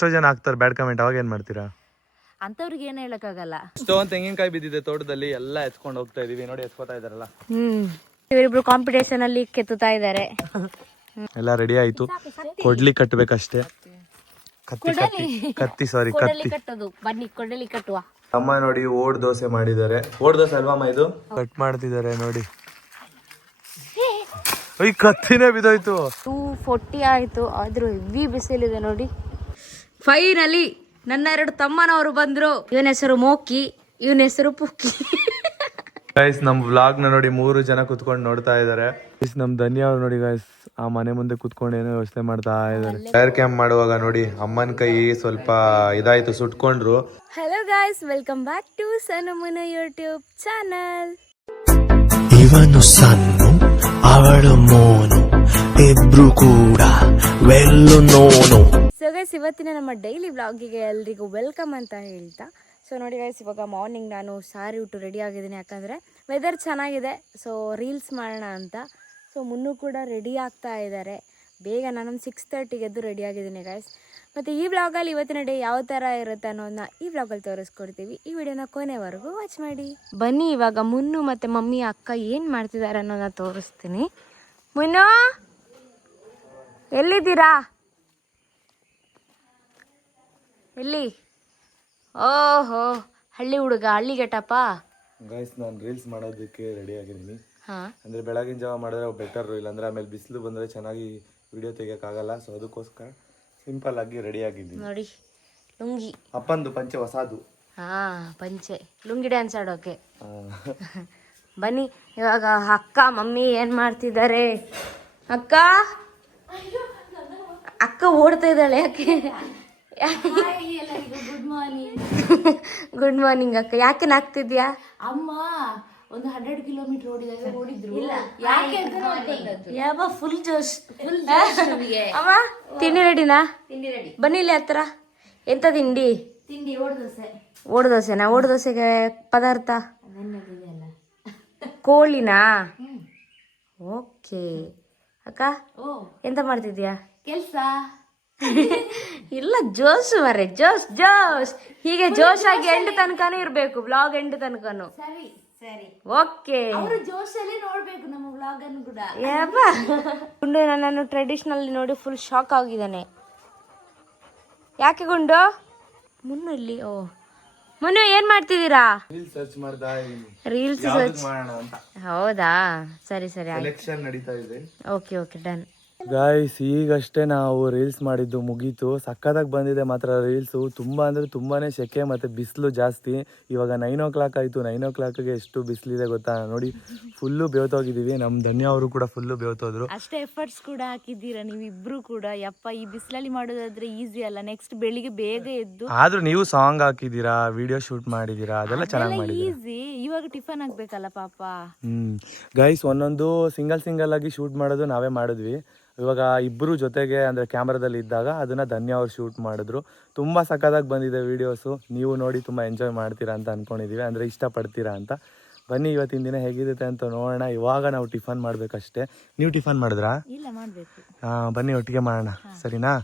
ಎಷ್ಟೋ ಜನ ಹಾಕ್ತಾರೆ ಬ್ಯಾಡ್ ಕಮೆಂಟ್, ಅವಾಗ ಏನ್ ಮಾಡ್ತೀರಾ? ಅಂತವ್ರಿಗೆ ಏನ್ ಹೇಳಕ್ಕಾಗಲ್ಲ. ಇಷ್ಟೊಂದು ತೆಂಗಿನಕಾಯಿ ಬಿದ್ದಿದೆ ತೋಟದಲ್ಲಿ, ಎಲ್ಲ ಎತ್ಕೊಂಡು ಹೋಗ್ತಾ ಇದೀವಿ. ನೋಡಿ ಎತ್ಕೋತಾ ಇದಾರಲ್ಲ. ಇವರಿಬ್ರು ಕಾಂಪಿಟೇಷನ್ ಅಲ್ಲಿ ಕೆತ್ತುತ್ತಾ ಇದ್ದಾರೆ. ಎಲ್ಲ ರೆಡಿ ಆಯ್ತು, ಕೊಡ್ಲಿ ಕಟ್ಬೇಕಷ್ಟೇ. ಕತ್ತಿ ಕಟ್ಟೋದು. ಬನ್ನಿ ಕೊಡಲಿ ಕಟ್ಟುವ. ಅಮ್ಮ ನೋಡಿ ಓಡ್ ದೋಸೆ ಮಾಡಿದ್ದಾರೆ. ಓಡ್ ದೋಸೆ ಅಲ್ವಮ್ಮ ಇದು? ಕಟ್ ಮಾಡ್ತಿದ್ದಾರೆ ನೋಡಿ. ಈ ಕತ್ತಿನೇ ಬಿದ್ದೋಯ್ತು. 240 ಆಯ್ತು, ಆದ್ರೂ ಹೆವಿ ಬಿಸಿಲಿದೆ ನೋಡಿ. ಫೈನಲಿ ನನ್ನ 2 ತಮ್ಮನವರು ಬಂದ್ರು. ಇವನ ಹೆಸರು ಮೋಕಿ, ಇವನ ಹೆಸರು ಪುಕ್ಕಿ. ಗೈಸ್ ನಮ್ ವ್ಲಾಗ್ ನ ನೋಡಿ 3 ಜನ ಕುತ್ಕೊಂಡು ನೋಡ್ತಾ ಇದಾರೆ. ನಮ್ ಧನ್ಯ ಅವ್ರು ನೋಡಿ ಗೈಸ್ ಆ ಮನೆ ಮುಂದೆ ಕುತ್ಕೊಂಡು ಏನೋ ಯೋಚನೆ ಮಾಡ್ತಾ ಇದಾರೆ. ಫೈರ್ ಕ್ಯಾಂಪ್ ಮಾಡುವಾಗ ನೋಡಿ ಅಮ್ಮನ ಕೈ ಸ್ವಲ್ಪ ಇದಾಯ್ತು, ಸುಟ್ಕೊಂಡ್ರು. Hello guys, welcome back to Sanumuna YouTube channel. ಇವನು ಸನ್ನು, ಅವಳು ಮೋನು, ಇಬ್ರು ಕೂಡ ವೆಲ್ಲು ನೋನು. ಸೊ ಗೈಸ್, ಇವತ್ತಿನ ನಮ್ಮ ಡೈಲಿ ವ್ಲಾಗಿಗೆ ಎಲ್ರಿಗೂ ವೆಲ್ಕಮ್ ಅಂತ ಹೇಳ್ತಾ, ಸೊ ನೋಡಿ ಗೈಸ್, ಇವಾಗ ಮಾರ್ನಿಂಗ್ ನಾನು ಸಾರಿ ಉಟ್ಟು ರೆಡಿ ಆಗಿದ್ದೀನಿ. ಯಾಕಂದರೆ ವೆದರ್ ಚೆನ್ನಾಗಿದೆ, ಸೊ ರೀಲ್ಸ್ ಮಾಡೋಣ ಅಂತ. ಸೊ ಮುನ್ನೂ ಕೂಡ ರೆಡಿ ಆಗ್ತಾ ಇದ್ದಾರೆ. ಬೇಗ ನಾನು 6:30ಗೆ ಎದ್ದು ರೆಡಿ ಆಗಿದ್ದೀನಿ ಗೈಸ್. ಮತ್ತು ಈ ವ್ಲಾಗಲ್ಲಿ ಇವತ್ತಿನ ಡೇ ಯಾವ ಥರ ಇರುತ್ತೆ ಅನ್ನೋದನ್ನ ಈ ವ್ಲಾಗಲ್ಲಿ ತೋರಿಸ್ಕೊಡ್ತೀವಿ. ಈ ವಿಡಿಯೋನ ಕೊನೆವರೆಗೂ ವಾಚ್ ಮಾಡಿ. ಬನ್ನಿ ಇವಾಗ ಮುನ್ನು ಮತ್ತು ಮಮ್ಮಿ ಅಕ್ಕ ಏನು ಮಾಡ್ತಿದ್ದಾರೆ ಅನ್ನೋದನ್ನ ತೋರಿಸ್ತೀನಿ. ಮುನ್ನು ಎಲ್ಲಿದ್ದೀರಾ? ಎಲ್ಲಿ? ಓಹೋ, ಹಳ್ಳಿ ಹುಡುಗ, ಹಳ್ಳಿ ಗೆಟಪ್ಪ. ಗೈಸ್ ನಾನು ರೀಲ್ಸ್ ಮಾಡೋದಕ್ಕೆ ರೆಡಿ ಆಗಿದ್ದೀನಿ. ಅಂದ್ರೆ ಬೆಳಗಿನ ಜಾವ ಮಾಡಿದ್ರೆ ಬೆಟರ್, ಇಲ್ಲಾಂದ್ರೆ ಆಮೇಲೆ ಬಿಸಿಲು ಬಂದ್ರೆ ಚೆನ್ನಾಗಿ ವಿಡಿಯೋ ತೆಗಿಯಕ್ಕಾಗಲ್ಲ. ಸೊ ಅದಕ್ಕೋಸ್ಕರ ಸಿಂಪಲ್ ಆಗಿ ರೆಡಿ ಆಗಿದ್ದೀನಿ. ನೋಡಿ ಲುಂಗಿ, ಅಪ್ಪಂದು ಪಂಚೆ ಹೊಸದು. ಪಂಚೆ, ಲುಂಗಿ ಡ್ಯಾನ್ಸ್ ಆಡೋಕೆ. ಬನ್ನಿ ಇವಾಗ ಅಕ್ಕ ಮಮ್ಮಿ ಏನ್ ಮಾಡ್ತಿದ್ದಾರೆ. ಅಕ್ಕ ಅಕ್ಕ ಓಡ್ತಾ ಇದ್ದಾಳೆ. ಯಾಕೆ? Good morning. ಗುಡ್ ಮಾರ್ನಿಂಗ್ ಅಕ್ಕ. ಯಾಕೆ ನಾಗ್ತಿದ್ಯಾ? ಅಮ್ಮ ಒಂದು 100 ಕಿಲೋಮೀಟರ್ ಓಡಿದ್ರು. ಫುಲ್ ಜೋಶ್. ಅಮ್ಮ ತಿಂಡಿ ರೆಡಿನಾ? ತಿಂಡಿ ರೆಡಿ. ಬನ್ನಿ ಇಲ್ಲಿ ಹತ್ರ. ಎಂತ ತಿಂಡಿ? ತಿಂಡಿ ಓಡ್ದೋಸೆ. ಓಡ್ದೋಸೆನಾ? ಓಡ್ದೋಸೆಗೆ ಪದಾರ್ಥ ಕೋಳಿನಾ? ಓಕೆ ಅಕ್ಕ, ಎಂತ ಮಾಡ್ತಿದ್ಯಾ? ಕೆಲ್ಸ ಇಲ್ಲ, ಜೋಶ್ ಮರೆ, ಜೋಶ್ ಜೋಶ್. ಹೀಗೆ ಜೋಶ್ ಆಗಿ ಎಂಡ್ ತನಕನೂ ಇರ್ಬೇಕು, ಬ್ಲಾಗ್ ಎಂಡ್ ತನಕನು. ಸರಿ ಸರಿ, ಓಕೆ. ಅವರು ಜೋಶಲ್ಲಿ ನೋಡ್ಬೇಕು ನಮ್ಮ ವ್ಲಾಗ್ ಅನ್ನು ಕೂಡ. ಗುಂಡು ನನ್ನನ್ನು ಟ್ರೆಡಿಷನಲ್ ನೋಡಿ ಫುಲ್ ಶಾಕ್ ಆಗಿದ್ದಾನೆ. ಯಾಕೆ ಗುಂಡು? ಮುನ್ನು ಇಲ್ಲಿ. ಓ ಮುನ್ನು ಏನ್ ಮಾಡ್ತಿದ್ದೀರಾ? ರೀಲ್ಸ್ ಸರ್ಚ್ ಮಾಡ್ತಾ ಇದ್ದೀನಿ. ರೀಲ್ಸ್ ಸರ್ಚ್ ಮಾಡೋಣ ಅಂತ. ಹೌದಾ, ಸರಿ ಸರಿ, ಸೆಲೆಕ್ಷನ್ ನಡೀತಾ ಇದೆ. Okay okay, done. ಗಾಯ್ಸ್ ಈಗಷ್ಟೇ ನಾವು ರೀಲ್ಸ್ ಮಾಡಿದ್ದು ಮುಗೀತು. ಸಕ್ಕತ್ತಾಗಿ ಬಂದಿದೆ ಮಾತ್ರ ರೀಲ್ಸು. ತುಂಬ ಅಂದರೆ ತುಂಬಾ ಸೆಕೆ ಮತ್ತು ಬಿಸಿಲು ಜಾಸ್ತಿ. ಇವಾಗ 9 o'clock ಆಯಿತು. 9 o'clockಗೆ ಎಷ್ಟು ಬಿಸಿಲಿದೆ ಗೊತ್ತಾ? ನೋಡಿ ಫುಲ್ಲು ಬೇವ್ತೋಗಿದ್ದೀವಿ. ನಮ್ಮ ಧನ್ಯ ಅವರು ಕೂಡ ಫುಲ್ಲು ಬೇವ್ತೋದ್ರು. ಅಷ್ಟೇ ಎಫರ್ಟ್ಸ್ ಕೂಡ ಹಾಕಿದ್ದೀರಾ ನೀವಿಬ್ರು ಕೂಡ. ಯಪ್ಪ, ಈ ಬಿಸಿಲಲ್ಲಿ ಮಾಡೋದಾದ್ರೆ ಈಸಿ ಅಲ್ಲ. ನೆಕ್ಸ್ಟ್ ಬೆಳಿಗ್ಗೆ ಬೇಗ ಎದ್ದು, ಆದ್ರೂ ನೀವು ಸಾಂಗ್ ಹಾಕಿದ್ದೀರಾ, ವಿಡಿಯೋ ಶೂಟ್ ಮಾಡಿದ್ದೀರಾ, ಅದೆಲ್ಲ ಚೆನ್ನಾಗಿ ಮಾಡಿದ್ದೀರಾ. ಈಸಿ. ಇವಾಗ ಟಿಫನ್ ಆಗ್ಬೇಕಲ್ಲ ಪಾಪ. ಗೈಸ್ ಒಂದೊಂದು ಸಿಂಗಲ್ ಆಗಿ ಶೂಟ್ ಮಾಡೋದು ನಾವೇ ಮಾಡಿದ್ವಿ. ಇವಾಗ ಇಬ್ಬರು ಜೊತೆಗೆ ಅಂದರೆ ಕ್ಯಾಮ್ರಾದಲ್ಲಿ ಇದ್ದಾಗ ಅದನ್ನು ಧನ್ಯ ಅವ್ರು ಶೂಟ್ ಮಾಡಿದ್ರು. ತುಂಬ ಸಕ್ಕತ್ತಾಗಿ ಬಂದಿದೆ ವೀಡಿಯೋಸು. ನೀವು ನೋಡಿ ತುಂಬ ಎಂಜಾಯ್ ಮಾಡ್ತೀರಾ ಅಂತ ಅಂದ್ಕೊಂಡಿದ್ದೀವಿ, ಅಂದರೆ ಇಷ್ಟಪಡ್ತೀರಾ ಅಂತ. ಬನ್ನಿ ಇವತ್ತಿನ ದಿನ ಹೇಗಿರುತ್ತೆ ಅಂತ ನೋಡೋಣ. ಇವಾಗ ನಾವು ಟಿಫನ್ ಮಾಡಬೇಕಷ್ಟೇ. ನೀವು ಟಿಫನ್ ಮಾಡಿದ್ರಾ? ಇಲ್ಲ, ಮಾಡಬೇಕು. ಬನ್ನಿ ಒಟ್ಟಿಗೆ ಮಾಡೋಣ, ಸರಿನಾ?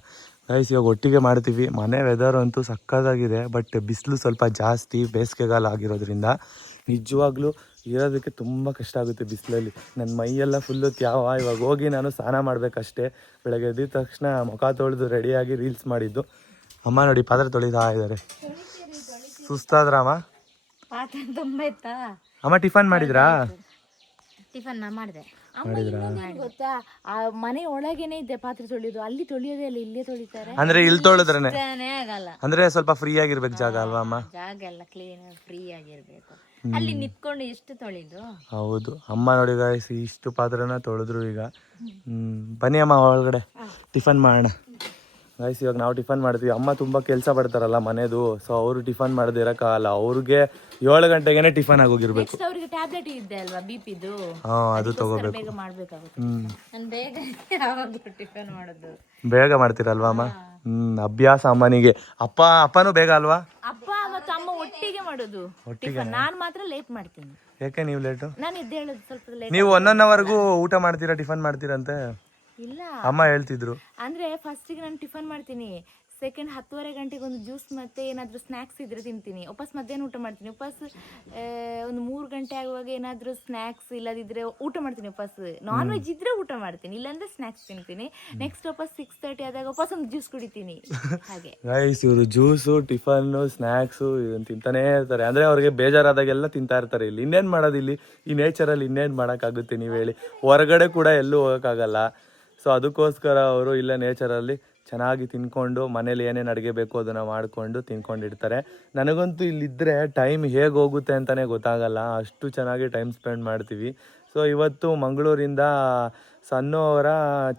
ಗೈಸ್ ಇವಾಗ ಒಟ್ಟಿಗೆ ಮಾಡ್ತೀವಿ. ಮನೆ ವೆದರ್ ಅಂತೂ ಸಕ್ಕತ್ತಾಗಿದೆ, ಬಟ್ ಬಿಸಿಲು ಸ್ವಲ್ಪ ಜಾಸ್ತಿ, ಬೇಸಿಗೆಗಾಲ ಆಗಿರೋದ್ರಿಂದ ನಿಜವಾಗ್ಲೂ ಇರೋದಕ್ಕೆ ತುಂಬ ಕಷ್ಟ ಆಗುತ್ತೆ ಬಿಸಿಲಲ್ಲಿ. ನನ್ನ ಮೈಯೆಲ್ಲ ಫುಲ್ಲು ತ್ಯಾವ. ಇವಾಗ ಹೋಗಿ ನಾನು ಸ್ನಾನ ಮಾಡಬೇಕಷ್ಟೇ. ಬೆಳಗ್ಗೆ ಎದ್ದಿದ ತಕ್ಷಣ ಮುಖ ತೊಳೆದು ರೆಡಿಯಾಗಿ ರೀಲ್ಸ್ ಮಾಡಿದ್ದು. ಅಮ್ಮ ನೋಡಿ ಪಾತ್ರೆ ತೊಳಿತಾ ಇದ್ದಾರೆ. ಸುಸ್ತಾದ್ರಮ್ಮ? ಪಾತ್ರೆ ತುಂಬ ಇತ್ತಾ? ಅಮ್ಮ ಟಿಫನ್ ಮಾಡಿದ್ರಾ? ಟಿಫನ್ ಮಾಡಿದೆ. ಗೊತ್ತಾ, ಆ ಮನೆ ಒಳಗೇನೆ ಇದೆ ಪಾತ್ರೆ ತೊಳಿಯೋದು. ಅಲ್ಲಿ ತೊಳಿಯೋದೇ ಇಲ್ಲ, ಇಲ್ಲೇ ತೊಳಿತಾರೆ. ಅಂದ್ರೆ ಇಲ್ಲಿ ತೊಳೆದ್ರೇನೆ ಆಗಲ್ಲ. ಅಂದ್ರೆ ಸ್ವಲ್ಪ ಫ್ರೀ ಆಗಿರ್ಬೇಕು ಜಾಗ ಅಲ್ವಾ ಅಮ್ಮ? ಜಾಗ ಎಲ್ಲ ಕ್ಲೀನ್ ಫ್ರೀ ಆಗಿರ್ಬೇಕು. ಅಲ್ಲಿ ನಿಂತ್ಕೊಂಡು ಎಷ್ಟು ತೊಳಿದು. ಹೌದು. ಅಮ್ಮ ನೋಡಿ ಗಾಯ್ಸ್ ಇಷ್ಟು ಪಾತ್ರನ ತೊಳೆದ್ರು ಈಗ. ಬನ್ನಿ ಅಮ್ಮ ಒಳಗಡೆ ಟಿಫನ್ ಮಾಡೋಣ. ಗಾಯ್ಸ್ ಇವಾಗ ನಾವು ಟಿಫನ್ ಮಾಡ್ತೀವಿ. ಅಮ್ಮ ತುಂಬ ಕೆಲಸ ಪಡ್ತಾರಲ್ಲ ಮನೆದು, ಸೊ ಅವರು ಟಿಫನ್ ಮಾಡದೆ ಇರೋಕ್ಕಾಗಲ್ಲ. ಅವ್ರಿಗೆ 7 ಗಂಟೆಗೇನೆ ಟಿಫನ್ ಆಗೋಗಿರ್ಬೇಕು. ಅವ್ರಿಗೆ ಟ್ಯಾಬ್ಲೆಟ್ ಇದೆ ಅಲ್ವಾ, ಬಿಪಿದು. ಅದು ತಗೋಬೇಕು. ಬೇಗ ಮಾಡ್ಬೇಕಾಗುತ್ತೆ. ನಾನು ಬೇಗ ಯಾವಾಗಲೂ ಟಿಫನ್ ಮಾಡೋದು. ಬೇಗ ಮಾಡ್ತೀರಲ್ವಾ ಅಮ್ಮ? ಅಭ್ಯಾಸ ಅಮ್ಮನಿಗೆ. ಅಪ್ಪನೂ ಬೇಗ ಅಲ್ವಾ? ಅಪ್ಪ ಮತ್ತು ಅಮ್ಮ ಒಟ್ಟಿಗೆ ಮಾಡೋದು ಟಿಫನ್. ನಾನು ಮಾತ್ರ ಲೇಟ್ ಮಾಡ್ತೀನಿ. ಯಾಕೆ ನೀವು ಲೇಟು? ನಾನು ಎದ್ದೇಳೋದು ಸ್ವಲ್ಪ ಲೇಟ್. ನೀವು 1 hourವರೆಗೂ ಊಟ ಮಾಡ್ತೀರಾ, ಟಿಫನ್ ಮಾಡ್ತೀರಂತೆ? ಇಲ್ಲ, ಅಮ್ಮ ಹೇಳ್ತಿದ್ರು. ಅಂದ್ರೆ ಫಸ್ಟಿಗೆ ನಾನು ಟಿಫನ್ ಮಾಡ್ತೀನಿ, ಸೆಕೆಂಡ್ 10:30 ಗಂಟೆಗೆ ಒಂದು ಜ್ಯೂಸ್ ಮತ್ತೆ ಏನಾದರೂ ಸ್ನ್ಯಾಕ್ಸ್ ಇದ್ರೆ ತಿಂತೀನಿ. ವಾಪಸ್ ಮಧ್ಯಾಹ್ನ ಊಟ ಮಾಡ್ತೀನಿ. ವಾಪಸ್ ಒಂದು 3 ಗಂಟೆ ಆಗುವಾಗ ಏನಾದರೂ ಸ್ನ್ಯಾಕ್ಸ್ ಇಲ್ಲದಿದ್ರೆ ಊಟ ಮಾಡ್ತೀನಿ. ವಾಪಸ್ ನಾನ್ ವೆಜ್ ಇದ್ರೆ ಊಟ ಮಾಡ್ತೀನಿ, ಇಲ್ಲಾಂದ್ರೆ ಸ್ನ್ಯಾಕ್ಸ್ ತಿಂತೀನಿ. ನೆಕ್ಸ್ಟ್ ವಾಪಸ್ 6:30 ಆದಾಗ ವಾಪಸ್ ಒಂದು ಜ್ಯೂಸ್ ಕುಡಿತೀನಿ. ಹಾಗೆ ಗೈಸ್ ಇವರು ಜ್ಯೂಸು, ಟಿಫನ್ನು, ಸ್ನ್ಯಾಕ್ಸು ಇದನ್ನು ತಿಂತಾನೇ ಇರ್ತಾರೆ. ಅಂದರೆ ಅವ್ರಿಗೆ ಬೇಜಾರಾದಾಗೆಲ್ಲ ತಿಂತಾ ಇರ್ತಾರೆ. ಇಲ್ಲಿ ಇನ್ನೇನು ಮಾಡೋದು, ಇಲ್ಲಿ ಈ ನೇಚರಲ್ಲಿ ಇನ್ನೇನು ಮಾಡೋಕ್ಕಾಗುತ್ತೆ ನೀವು ಹೇಳಿ. ಹೊರಗಡೆ ಕೂಡ ಎಲ್ಲೂ ಹೋಗೋಕ್ಕಾಗಲ್ಲ. ಸೊ ಅದಕ್ಕೋಸ್ಕರ ಅವರು ಇಲ್ಲೇ ನೇಚರಲ್ಲಿ ಚೆನ್ನಾಗಿ ತಿನ್ಕೊಂಡು ಮನೇಲಿ ಏನೇನು ಅಡುಗೆ ಬೇಕು ಅದನ್ನು ಮಾಡಿಕೊಂಡು ತಿನ್ಕೊಂಡಿರ್ತಾರೆ. ನನಗಂತೂ ಇಲ್ಲಿದ್ದರೆ ಟೈಮ್ ಹೇಗೆ ಹೋಗುತ್ತೆ ಅಂತಲೇ ಗೊತ್ತಾಗಲ್ಲ, ಅಷ್ಟು ಚೆನ್ನಾಗಿ ಟೈಮ್ ಸ್ಪೆಂಡ್ ಮಾಡ್ತೀವಿ. ಸೊ ಇವತ್ತು ಮಂಗಳೂರಿಂದ ಸಣ್ಣು ಅವರ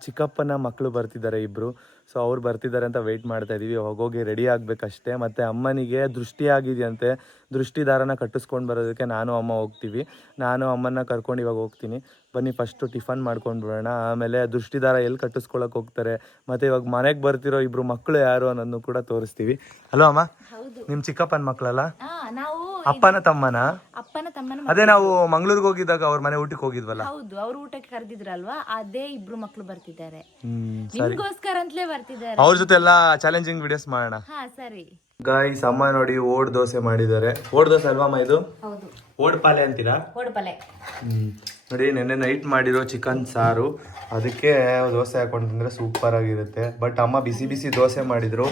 ಚಿಕ್ಕಪ್ಪನ ಮಕ್ಕಳು ಬರ್ತಿದ್ದಾರೆ ಇಬ್ಬರು. ಸೊ ಅವ್ರು ಬರ್ತಿದ್ದಾರೆ ಅಂತ ವೆಯ್ಟ್ ಮಾಡ್ತಾ ಇದ್ದೀವಿ. ಹೋಗೋಗಿ ರೆಡಿ ಆಗಬೇಕಷ್ಟೇ. ಮತ್ತು ಅಮ್ಮನಿಗೆ ದೃಷ್ಟಿ ಆಗಿದೆಯಂತೆ, ದೃಷ್ಟಿ ದಾರನ ಕಟ್ಟಿಸ್ಕೊಂಡು ಬರೋದಕ್ಕೆ ನಾನು ಅಮ್ಮ ಹೋಗ್ತೀವಿ. ನಾನು ಅಮ್ಮನ ಕರ್ಕೊಂಡು ಇವಾಗ ಹೋಗ್ತೀನಿ. ಬನ್ನಿ ಫಸ್ಟು ಟಿಫನ್ ಮಾಡ್ಕೊಂಡು ಬಿಡೋಣ, ಆಮೇಲೆ ದೃಷ್ಟಿ ದಾರ ಎಲ್ಲಿ ಕಟ್ಟಿಸ್ಕೊಳಕ್ಕೆ ಹೋಗ್ತಾರೆ, ಮತ್ತು ಇವಾಗ ಮನೆಗೆ ಬರ್ತಿರೋ ಇಬ್ಬರು ಮಕ್ಕಳು ಯಾರು ಅನ್ನೋದನ್ನು ಕೂಡ ತೋರಿಸ್ತೀವಿ. ಹಲೋ ಅಮ್ಮ, ನಿಮ್ಮ ಚಿಕ್ಕಪ್ಪನ ಮಕ್ಕಳಲ್ಲ? ನಾವು ಅಪ್ಪನ ತಮ್ಮನ? ಅಪ್ಪನ ತಮ್ಮನ. ಅದೇ ನಾವು ಮಂಗಳೂರಿಗೆ ಹೋಗಿದ್ದಾಗ ಅವ್ರ ಮನೆ ಊಟಕ್ಕೆ ಹೋಗಿದ್ವಲ್ಲ. ಹೌದು, ಅವ್ರು ಊಟಕ್ಕೆ ಕರೆದಿದ್ರಲ್ವಾ, ಅದೇ ಇಬ್ರು ಮಕ್ಳು ಬರ್ತಿದ್ದಾರೆ. ಸರಿ, ನಿಮ್ಗೋಸ್ಕರ ಅಂತಲೇ ಬರ್ತಿದ್ದಾರೆ. ಅವ್ರ ಜೊತೆ ಎಲ್ಲ ಚಾಲೆಂಜಿಂಗ್ ವಿಡಿಯೋಸ್ ಮಾಡೋಣ. ಹಾ ಸರಿ. ಗಾಯ್ಸ್, ಅಮ್ಮ ನೋಡಿ ಓಡ್ ದೋಸೆ ಮಾಡಿದ್ದಾರೆ. ಓಡ್ ದೋಸೆ ಅಲ್ವಾ ಅಮ್ಮ ಇದು? ಹೌದು, ಓಡ್ ಪಾಲೆ ಅಂತೀರಾ? ಓಡಪಲೆ. ನೋಡಿ ನೆನ್ನೆ ನೈಟ್ ಮಾಡಿರೋ ಚಿಕನ್ ಸಾರು, ಅದಕ್ಕೆ ದೋಸೆ ಹಾಕೊಂಡು ತಿಂದರೆ ಸೂಪರ್ ಆಗಿರುತ್ತೆ. ಬಟ್ ಅಮ್ಮ ಬಿಸಿ ಬಿಸಿ ದೋಸೆ ಮಾಡಿದ್ರು.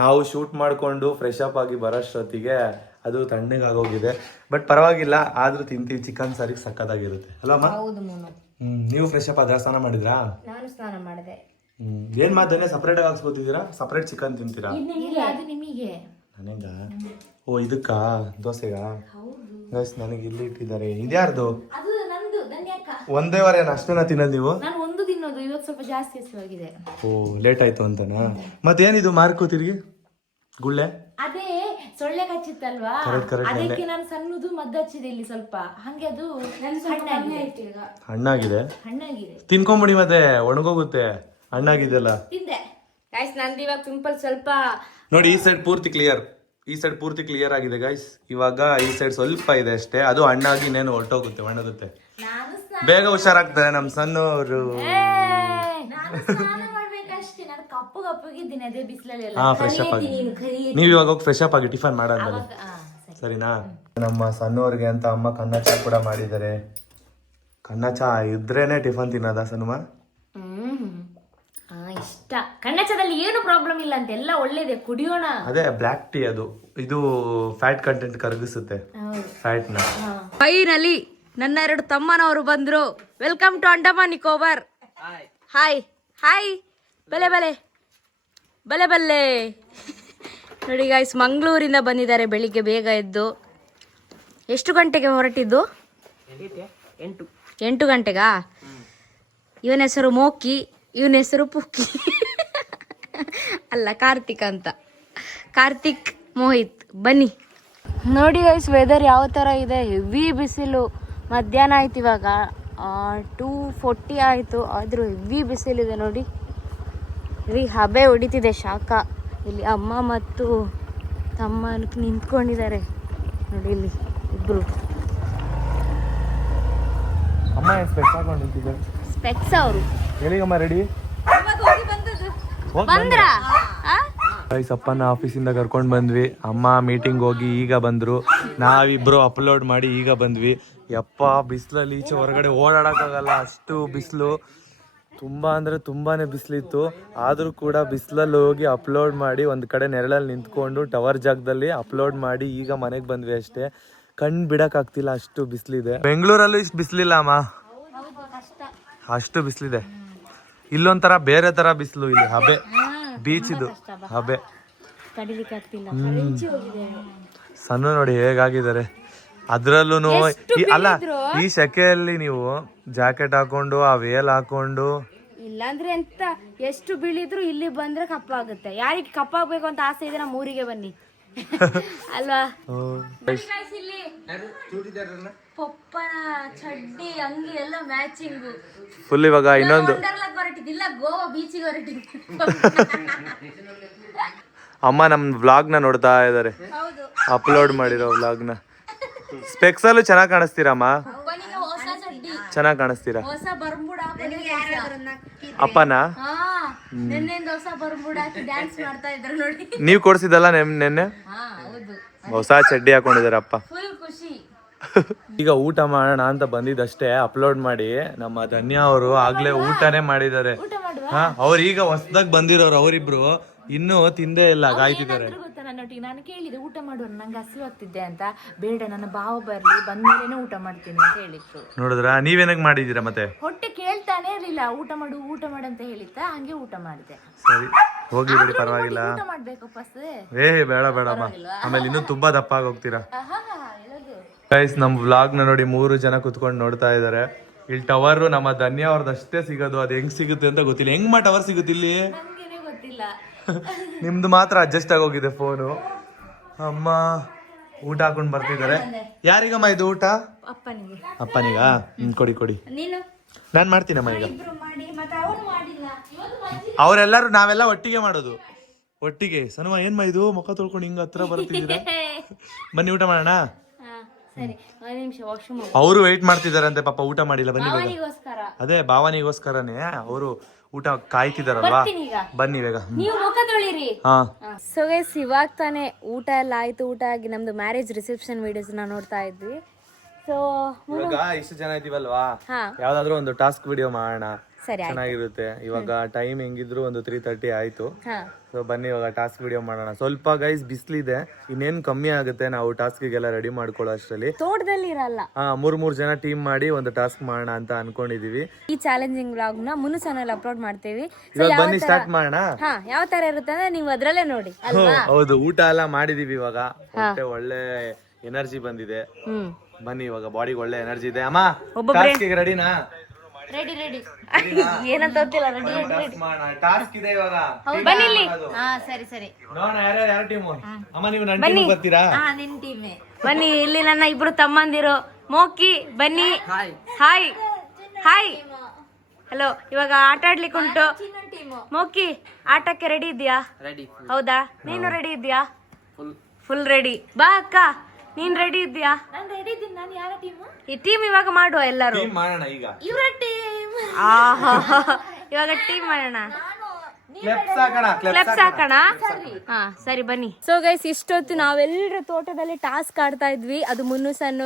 ನಾವು ಶೂಟ್ ಮಾಡಿಕೊಂಡು ಫ್ರೆಶ್ ಅಪ್ ಆಗಿ ಬರೋಷ್ಟೊತ್ತಿಗೆ ಅದು ತಣ್ಣಗಾಗೋಗಿದೆ. ಬಟ್ ಪರವಾಗಿಲ್ಲ, ಆದರೂ ತಿಂತೀವಿ. ಚಿಕನ್ ಸಾರಿಗೆ ಸಕ್ಕತ್ತಾಗಿರುತ್ತೆ ಅಲ್ಲ ಅಮ್ಮ? ಹೌದು ಮೂನು. ನೀವು ಫ್ರೆಶ್ ಅಪ್ ಆದ್ರೆ ಸ್ನಾನ ಮಾಡಿದ್ರಾ? ನಾನು ಸ್ನಾನ ಮಾಡಿದೆ. ಏನ್ ಮಾತನ್ನೇ ಸಪ್ರೇಟ್ ಆಗಿ ಹಾಕ್ಸ್ಕೊತಿದ್ದೀರಾ? ಸಪ್ರೇಟ್ ಚಿಕನ್ ತಿಂತೀರಾ? ಇಲ್ಲ, ಅದು ನಿಮಗೆ. ನನಗ? ಓ ಇದಕ್ಕಾ? ದೋಸೆಗ? ಗೈಸ್ ನನಗೆ ಇಲ್ಲಿ ಇಟ್ಟಿದ್ದಾರೆ. ಇದ್ಯಾರ್ದು? ಅದು ನಂದು, ನನ್ನ ಅಕ್ಕ. ಒಂದೇ ವಾರ ಏನು ಅಷ್ಟೇನ ತಿನ್ನೋದು ನೀವು? ನಾನು ಒಂದು ತಿನ್ನೋದು, ಇವತ್ತು ಸ್ವಲ್ಪ ಜಾಸ್ತಿ ಹಸಿವಾಗಿದೆ. ಓ ಲೇಟ್ ಆಯ್ತು ಅಂತನಾ? ಮತ್ತೇನಿದು ಮಾರ್ಕು ತಿರುಗಿ ಗುಳ್ಳೆ? ಅದೇ ಸೊಳ್ಳೆ ಕಚ್ಚಿತ್ತಲ್ವಾ, correct, ಅದಕ್ಕೆ ನಾನು ಸಣ್ಣದು ಮದ್ದು ಹಚ್ಚಿದೆ ಇಲ್ಲಿ ಸ್ವಲ್ಪ. ಹಂಗೆ ಅದು ಹಣ್ಣಾಗಿದೆ. ಹಣ್ಣಾಗಿದೆ. ತಿನ್ಕೊಂಬಿಡಿ, ಮತ್ತೆ ಒಣಗೋಗುತ್ತೆ. ಹಣ್ಣಾಗಿದೆಲ್ಲ ತಿಂದೆ. ಗೈಸ್ ನಂದು ಇವಾಗ ಪಿಂಪಲ್ ಸ್ವಲ್ಪ ನೋಡಿ. ಈ ಸೈಡ್ ಪೂರ್ತಿ ಕ್ಲಿಯರ್, ಈ ಸೈಡ್ ಪೂರ್ತಿ ಕ್ಲಿಯರ್ ಆಗಿದೆ ಗೈಸ್. ಇವಾಗ ಈ ಸೈಡ್ ಸ್ವಲ್ಪ ಇದೆ ಅಷ್ಟೇ. ಅದು ಹಣ್ಣಾಗಿ ಇನ್ನೇನು ಹೊರಟೋಗುತ್ತೆ, ಒಣಗುತ್ತೆ. ಬೇಗ ಹುಷಾರಾಗ್ತಾರೆ ನಮ್ಮ ಸಣ್ಣವರು. ನಾನು ಸ್ನಾನ ಮಾಡ್ಬೇಕಷ್ಟೇ. ನಾನು ಕಪ್ಪು ಕಪ್ಪಗಿದ್ದೀನಿ ಅದೇ ಬಿಸಿಲಲ್ಲಿ. ಹಾ, ಫ್ರೆಶ್ ಅಪ್ ಆಗಿ ನೀವು ಇವಾಗ ಹೋಗಿ ಫ್ರೆಶ್ ಅಪ್ ಆಗಿ ಟಿಫನ್ ಮಾಡಾದ್ಮೇಲೆ ಸರಿನಾ? ನಮ್ಮ ಸಣ್ಣವ್ರಿಗೆ ಅಂತ ಅಮ್ಮ ಕನ್ನ ಚಾ ಕೂಡ ಮಾಡಿದ್ದಾರೆ. ಕನ್ನ ಚಾ ಇದ್ರೇನೆ ಟಿಫನ್ ತಿನ್ನೋದಾ ಸನ್ನುಮ? ಇಷ್ಟ. ಕನ್ನಚದಲ್ಲಿ ಏನು ಪ್ರಾಬ್ಲಮ್ ಇಲ್ಲ ಅಂತ, ಎಲ್ಲ ಒಳ್ಳೇದೆ, ಕುಡಿಯೋಣ. ಅದೇ ಬ್ಲ್ಯಾಕ್ ಟೀ, ಅದು ಇದು ಫ್ಯಾಟ್ ಕಂಟೆಂಟ್ ಕರಗಿಸುತ್ತೆ ಫ್ಯಾಟ್ ನ. ಫೈನಲಿ ನನ್ನ 2 ತಮ್ಮನವರು ಬಂದ್ರು. Welcome to Andaman Nicobar. Hi hi, ಬಲೆ ಬಲೆ ಬಲೆ ಬಲ್ಲೆ. ನೋಡಿ ಗಾಯ್ಸ್, ಮಂಗಳೂರಿಂದ ಬಂದಿದ್ದಾರೆ ಬೆಳಿಗ್ಗೆ ಬೇಗ ಎದ್ದು. ಎಷ್ಟು ಗಂಟೆಗೆ ಹೊರಟಿದ್ದು? 8 ಗಂಟೆಗಾ? ಇವನ ಹೆಸರು ಮೋಕಿ, ಇವನ ಹೆಸರು ಪುಕ್ಕಿ. ಅಲ್ಲ, ಕಾರ್ತಿಕ್ ಅಂತ. ಕಾರ್ತಿಕ್, ಮೋಹಿತ್, ಬನ್ನಿ. ನೋಡಿ ಗೈಸ್, ವೆದರ್ ಯಾವ ಥರ ಇದೆ. ಹೆವಿ ಬಿಸಿಲು. ಮಧ್ಯಾಹ್ನ ಆಯ್ತು, ಇವಾಗ 2:40 ಆಯಿತು. ಆದರೂ ಹೆವಿ ಬಿಸಿಲಿದೆ ನೋಡಿ. ಹೆವಿ ಹಬೆ ಹೊಡಿತಿದೆ, ಶಾಖ. ಇಲ್ಲಿ ಅಮ್ಮ ಮತ್ತು ತಮ್ಮ ನಿಂತ್ಕೊಂಡಿದ್ದಾರೆ ನೋಡಿ, ಇಲ್ಲಿ ಇಬ್ರು. ಅಮ್ಮ ಸ್ಪೆಕ್ಸ್ ಹಾಕೊಂಡು ನಿಂತಿದ್ದಾರೆ. ಸ್ಪೆಕ್ಸ್ ಅವರು ಎಲ್ಲಿಗಮ್ಮ ರೆಡಿ? ಬಂದ್ರಾ? ಗೈಸ್, ಅಪ್ಪನ ಆಫೀಸಿಂದ ಕರ್ಕೊಂಡು ಬಂದ್ವಿ. ಅಮ್ಮ ಮೀಟಿಂಗ್ ಹೋಗಿ ಈಗ ಬಂದ್ರು. ನಾವಿಬ್ರು ಅಪ್ಲೋಡ್ ಮಾಡಿ ಈಗ ಬಂದ್ವಿ. ಯಪ್ಪ, ಬಿಸಿಲಲ್ಲಿ ಈಚೆ ಹೊರಗಡೆ ಓಡಾಡಕ್ಕಾಗಲ್ಲ, ಅಷ್ಟು ಬಿಸಿಲು. ತುಂಬ ಅಂದರೆ ತುಂಬಾನೇ ಬಿಸಿಲಿತ್ತು. ಆದರೂ ಕೂಡ ಬಿಸಿಲಲ್ಲಿ ಹೋಗಿ ಅಪ್ಲೋಡ್ ಮಾಡಿ ಒಂದು ಕಡೆ ನೆರಳಲ್ಲಿ ನಿಂತ್ಕೊಂಡು ಟವರ್ ಜಾಗದಲ್ಲಿ ಅಪ್ಲೋಡ್ ಮಾಡಿ ಈಗ ಮನೆಗೆ ಬಂದ್ವಿ ಅಷ್ಟೇ. ಕಣ್ಣು ಬಿಡೋಕ್ಕಾಗ್ತಿಲ್ಲ, ಅಷ್ಟು ಬಿಸಿಲಿದೆ. ಬೆಂಗಳೂರಲ್ಲೂ ಇಷ್ಟು ಬಿಸಿಲಿಲ್ಲ ಅಮ್ಮ, ಅಷ್ಟು ಬಿಸಿಲಿದೆ. ಇಲ್ಲೊಂಥರ ಬೇರೆ ಥರ ಬಿಸಿಲು. ಇಲ್ಲಿ ಹಬೆ, ಬೀಚ್ ಇದು ಹಬೆ. ಸಣ್ಣ ನೋಡಿ ಹೇಗಾಗಿದ್ದಾರೆ. ಅದ್ರಲ್ಲೂ ಅಲ್ಲ, ಈ ಸೆಕೆಯಲ್ಲಿ ನೀವು ಜಾಕೆಟ್ ಹಾಕೊಂಡು ಆ ವೇಲ್ ಹಾಕೊಂಡು, ಇಲ್ಲಾಂದ್ರೆ ಎಂತ ಎಷ್ಟು ಬೀಳಿದ್ರು ಇಲ್ಲಿ ಬಂದ್ರೆ ಕಪ್ಪಾಗುತ್ತೆ. ಯಾರಿಗೆ ಕಪ್ಪಾಗಬೇಕು ಅಂತ ಆಸೆ ಇದೆ ನಮ್ಮ ಊರಿಗೆ ಬನ್ನಿ ಅಲ್ವಾ? ಇಲ್ಲಿ ಪಪ್ಪನ ಚಡ್ಡಿ ಅಂಗಿ ಎಲ್ಲ ಮ್ಯಾಚಿಂಗು ಫುಲ್. ಇವಾಗ ಇನ್ನೊಂದು ಹೊರಟಿದ್ದಿಲ್ಲ, ಗೋವಾ ಬೀಚಿಗೆ ಹೊರಟಿದ್ದೆ. ಅಮ್ಮ ನಮ್ಮ ವ್ಲಾಗ್ನ ನೋಡ್ತಾ ಇದ್ದಾರೆ, ಅಪ್ಲೋಡ್ ಮಾಡಿರೋ ವ್ಲಾಗ್ನ. ಸ್ಪೆಕ್ಸಲ್ಲೂ ಚೆನ್ನಾಗಿ ಕಾಣಿಸ್ತೀರಮ್ಮ. ಚೆನ್ನಾಗಿ ಕಾಣಿಸ್ತೀರಾ. ಹೊಸ ಬರ್ಮುಡ ಅಪ್ಪನ ನಿನ್ನೆಯಿಂದ ಹೊಸ ಬರ್ಮುಡ ಹಾಕಿ ಡ್ಯಾನ್ಸ್ ಮಾಡ್ತಾ ಇದ್ರು ನೋಡಿ. ನೀವು ಕೊಡ್ಸಿದಲ್ಲ ನೆನ್ನೆ ಹೌದು, ಹೊಸ ಚಡ್ಡಿ ಹಾಕೊಂಡಿದ್ದಾರೆ ಅಪ್ಪ. ಫುಲ್ ಖುಷಿ. ಈಗ ಊಟ ಮಾಡೋಣ ಅಂತ ಬಂದಿದ್ದಷ್ಟೇ ಅಪ್ಲೋಡ್ ಮಾಡಿ. ನಮ್ಮ ಧನ್ಯ ಅವರು ಆಗ್ಲೇ ಊಟನೇ ಮಾಡಿದ್ದಾರೆ. ಹಾ, ಅವ್ರು ಈಗ ಹೊಸದಾಗಿ ಬಂದಿರೋರು ಅವರಿಬ್ರು ಇನ್ನೂ ತಿಂದೇ ಇಲ್ಲ, ಕಾಯ್ತಿದ್ದಾರೆ. ಗೊತ್ತಾ ನನ್ನೊಟ್ಟಿಗೆ ನಾನು ಕೇಳಿದೆ ಊಟ ಮಾಡುವ, ನಂಗೆ ಹಸಿವು ಆಗ್ತಿದ್ದೆ ಅಂತ. ಬೇಡ, ನನ್ನ ಭಾವ ಬರ್ಲಿ, ಬಂದ್ಮೇಲೆನೆ ಊಟ ಮಾಡ್ತೀನಿ ಅಂತ ಹೇಳಿತ್ತು. ನೋಡಿದ್ರ ನೀವೇನಾಗ ಮಾಡಿದೀರಾ ಮತ್ತೆ? ಹೊಟ್ಟೆ ಕೇಳ್ತಾನೆ ಇರ್ಲಿಲ್ಲ. ಊಟ ಮಾಡು ಅಂತ ಹೇಳಿತ್ತ, ಹಂಗೆ ಊಟ ಮಾಡಿದೆ. ಸರಿ, ಹೋಗ್ಲಿ ಬಿಡಿ, ಪರವಾಗಿಲ್ಲ. ಊಟ ಮಾಡ್ಬೇಕು ವಾಪಸ್. ಬೇಡ ಬೇಡಮ್ಮ, ಆಮೇಲೆ ಇನ್ನೂ ತುಂಬಾ ದಪ್ಪ ಆಗಿ ಹೋಗ್ತೀರಾ. ಗೈಸ್, ನಮ್ಮ ವ್ಲಾಗ್ ನ ನೋಡಿ 3 ಜನ ಕುತ್ಕೊಂಡು ನೋಡ್ತಾ ಇದಾರೆ. ಇಲ್ಲಿ ಟವರ್ ನಮ್ಮ ಧನ್ಯ ಅವ್ರದ್ದಷ್ಟೇ ಸಿಗೋದು. ಅದು ಹೆಂಗ್ ಸಿಗುತ್ತೆ ಅಂತ ಗೊತ್ತಿಲ್ಲ. ಹೆಂಗ್ ಟವರ್ ಸಿಗುತ್ತೆ ಇಲ್ಲಿ? ನಂಗೇನೆ ಗೊತ್ತಿಲ್ಲ. ನಿಮ್ದು ಮಾತ್ರ ಅಡ್ಜಸ್ಟ್ ಆಗೋಗಿದೆ ಫೋನು. ಅಮ್ಮ ಊಟ ಹಾಕೊಂಡ್ ಬರ್ತಿದ್ದಾರೆ. ಯಾರಿಗಮ್ಮ ಇದು ಊಟ? ಅಪ್ಪನಿಗೆ. ಅಪ್ಪನಿಗಾ? ಕೊಡಿ. ನೀನು ನಾನ್ ಮಾಡ್ತೀನಮ್ಮ ಈಗ. ಮಾಡಿ, ಮತ್ತೆ ಅವನು ಮಾಡಿಲ್ಲ. ಅವರೆಲ್ಲರೂ ನಾವೆಲ್ಲ ಒಟ್ಟಿಗೆ ಮಾಡೋದು. ಒಟ್ಟಿಗೆ. ಸನಮ ಏನ್ಮ ಇದು ಮುಖ ತೊಳ್ಕೊಂಡು ಹಿಂಗ ಹತ್ರ ಬರ್ತಿದ್ದೀರಾ? ಬನ್ನಿ ಊಟ ಮಾಡೋಣ. ಸರಿ, ಒಂದು ನಿಮಿಷ ವಾಶ್ರೂಮ್. ಅವರು ವೆಯ್ಟ್ ಮಾಡ್ತಿದಾರಂತೆ ಪಾಪ, ಊಟ ಮಾಡಿಲ್ಲ. ಬನ್ನಿ ಬೇಗ. ಅವನಿಗೋಸ್ಕರ ಅದೇ ಭಾವನಿಗೋಸ್ಕರನೇ ಅವರು ಊಟ ಕಾಯ್ತಿದಾರಲ್ವಾ. ಬನ್ನಿ ಬೇಗ. ನೀವು ಮುಖ ತೊಳಿರಿ. ಹಾ, ಸೊ ಗೈಸ್, ಇವಾಗ ತಾನೇ ಊಟ ಎಲ್ಲ ಆಯ್ತು. ಊಟ ಆಗಿ ನಮ್ದು ಮ್ಯಾರೇಜ್ ರಿಸೆಪ್ಷನ್ ವಿಡಿಯೋಸ್ ನೋಡ್ತಾ ಇದ್ವಿ. ಸೊ ಇವಾಗ ಇಷ್ಟು ಜನ ಇದೀವಲ್ವಾ, ಹಾ, ಯಾವ್ದಾದ್ರು ಒಂದು ಟಾಸ್ಕ್ ವಿಡಿಯೋ ಮಾಡೋಣ, ಸರಿ ಆಯ್ತು. ಚೆನ್ನಾಗಿರುತ್ತೆ. ಇವಾಗ ಟೈಮ್ ಹೆಂಗಿದ್ರು ಒಂದು 3:30 ಆಯ್ತು. ಹಾ, ಸೊ ಬನ್ನಿ ಇವಾಗ ಟಾಸ್ಕ್ ವಿಡಿಯೋ ಮಾಡೋಣ. ಸ್ವಲ್ಪ ಗೈಸ್ ಬಿಸ್ಲಿದೆ, ಇನ್ನೇನ್ ಕಮ್ಮಿ ಆಗುತ್ತೆ ನಾವು ಟಾಸ್ಕ್ಗೆಲ್ಲ ರೆಡಿ ಮಾಡ್ಕೊಳ್ಳೋ ಅಷ್ಟರಲ್ಲಿ. ತೋಟದಲ್ಲಿ ಇರಲ್ಲ. ಹಾ, 3 ಜನ ಟೀಮ್ ಮಾಡಿ ಒಂದು ಟಾಸ್ಕ್ ಮಾಡೋಣ ಅಂತ ಅನ್ಕೊಂಡಿದೀವಿ. ಈ ಚಾಲೆಂಜಿಂಗ್ ವ್ಲಾಗ್ ನ ಮುನ್ನು ಚಾನಲ್ ಅಪ್ಲೋಡ್ ಮಾಡ್ತೀವಿ. ಇವಾಗ ಬನ್ನಿ ಸ್ಟಾರ್ಟ್ ಮಾಡೋಣ. ಹಾ, ಯಾವ ತರ ಇರುತ್ತೆ ಅಂದ್ರೆ ನೀವು ಅದ್ರಲ್ಲೇ ನೋಡಿ ಅಲ್ವಾ. ಹೌದು, ಊಟ ಎಲ್ಲ ಮಾಡಿದೀವಿ ಇವಾಗ. ಹೊಟ್ಟೆ ಒಳ್ಳೆ ಎನರ್ಜಿ ಬಂದಿದೆ. ಬನ್ನಿ, ಇವಾಗ ಬಾಡಿಗೆ ಒಳ್ಳೆ ಎನರ್ಜಿ ಇದೆ. ಅಮ್ಮ ಟಾಸ್ಕ್ಗೆ ರೆಡಿನಾ? ರೆಡಿ ಏನಂತ ಗೊತ್ತಿಲ್ಲ. ಟಾಸ್ಕ್ ಇದೆ ಇವಾಗ. ಬನ್ನಿ ಇಲ್ಲಿ. ಹಾ, ಸರಿ. ನೋಡೋಣ ಯಾರು ಟೀಮು. ಅಮ್ಮ ನೀವು ನನ್ನ ಟೀಮ್ ಬರ್ತೀರಾ? ಹಾ, ನಿನ್ ಟೀಮೇ. ಬನ್ನಿ, ಇಲ್ಲಿ ನನ್ನ ಇಬ್ರು ತಮ್ಮಂದಿರು ಮೋಕಿ. ಬನ್ನಿ. Hi hello. ಇವಾಗ ಆಟ ಆಡ್ಲಿಕ್ಕೆ ಉಂಟು. ಮೋಕಿ, ಆಟಕ್ಕೆ ರೆಡಿ ಇದೆಯಾ? ಹೌದಾ? ನೀನು ರೆಡಿ ಇದೆಯಾ? Full ready. ಬಾ ಅಕ್ಕ, ನೀನ್ ರೆಡಿ ಇದೆಯಾ? ನಾನು ರೆಡಿ ಇದ್ದೀನಿ. ನಾನು ಯಾರ ಟೀಮು? ಈ ಟೀಮ್ ಇವಾಗ ಮಾಡುವ ಎಲ್ಲರೂ. ಟೀಮ್ ಮಾಡೋಣ ಈಗ. ಇವರ ಟೀಮ್. ಇವಾಗ ಟೀಮ್ ಮಾಡೋಣ. ಕ್ಲೆಪ್ಸ್ ಹಾಕೋಣ. ಕ್ಲೆಪ್ಸ್ ಹಾಕೋಣ. ಹಾ, ಸರಿ ಬನ್ನಿ. ಸೊ ಗೈಸ್, ಇಷ್ಟೊತ್ತು ನಾವೆಲ್ಲರೂ ತೋಟದಲ್ಲಿ ಟಾಸ್ಕ್ ಆಡ್ತಾ ಇದ್ವಿ. ಅದು ಮುನ್ನು ಸಣ್ಣ